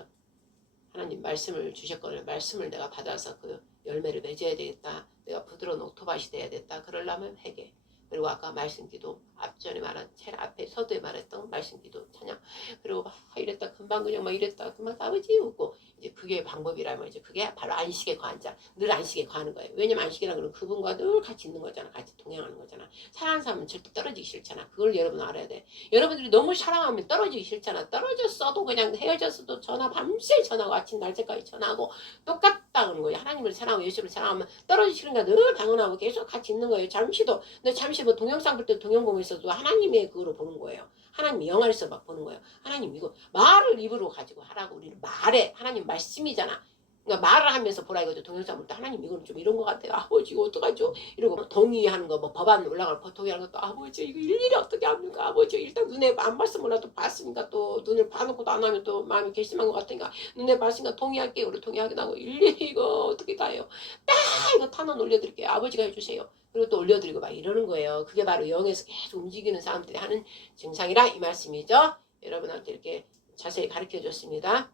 하나님 말씀을 주셨거든요. 말씀을 내가 받아서 그 열매를 맺어야 되겠다. 내가 부드러운 오토바이 돼야 되겠다. 그러려면 회개. 그리고 아까 말씀기도 앞전에 말한 제일 앞에 서두에 말했던 말씀기도 찬양 그리고 막 이랬다 금방 그냥 막 이랬다 그만 아버지 웃고 이제 그게 방법이라면 이제 그게 바로 안식에 거한 자 늘 안식에 거하는 거예요. 왜냐면 안식이라는 건 그분과 늘 같이 있는 거잖아. 같이 동행하는 거잖아. 사랑하는 사람은 절대 떨어지기 싫잖아. 그걸 여러분 알아야 돼. 여러분들이 너무 사랑하면 떨어지기 싫잖아. 떨어졌어도 그냥 헤어졌어도 전화 밤새 전화하고 아침 날짜까지 전화하고 똑같다는 거예요. 하나님을 사랑하고 예수를 사랑하면 떨어지기 싫으니까 늘 방언하고 계속 같이 있는 거예요. 잠시도 근데 잠시 뭐 동영상 볼 때 동영 보면서도 하나님의 그거로 보는 거예요. 하나님 영화에서 막 보는 거예요. 하나님 이거 말을 입으로 가지고 하라고 우리는 말해. 하나님 말씀이잖아. 그러니까 말을 하면서 보라 이거죠. 동영상 볼 때 하나님 이거는 좀 이런 것 같아요. 아버지 이거 어떡하죠? 이러고 동의하는 거 뭐 법안 올라갈 동의하는 것도 아버지 이거 일일이 어떻게 합니까? 아버지 일단 눈에 안 봤으면 또 봤으니까 또 눈을 봐놓고도 안 하면 또 마음이 괘씸한 것 같으니까 눈에 봤으니까 동의할게요. 우리 동의하긴 하고 일일이 이거 어떻게 다 해요? 딱 이거 탄원 올려드릴게요. 아버지가 해주세요. 그리고 또 올려드리고 막 이러는 거예요. 그게 바로 영에서 계속 움직이는 사람들이 하는 증상이라 이 말씀이죠. 여러분한테 이렇게 자세히 가르쳐 줬습니다.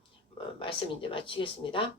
말씀 이제 마치겠습니다.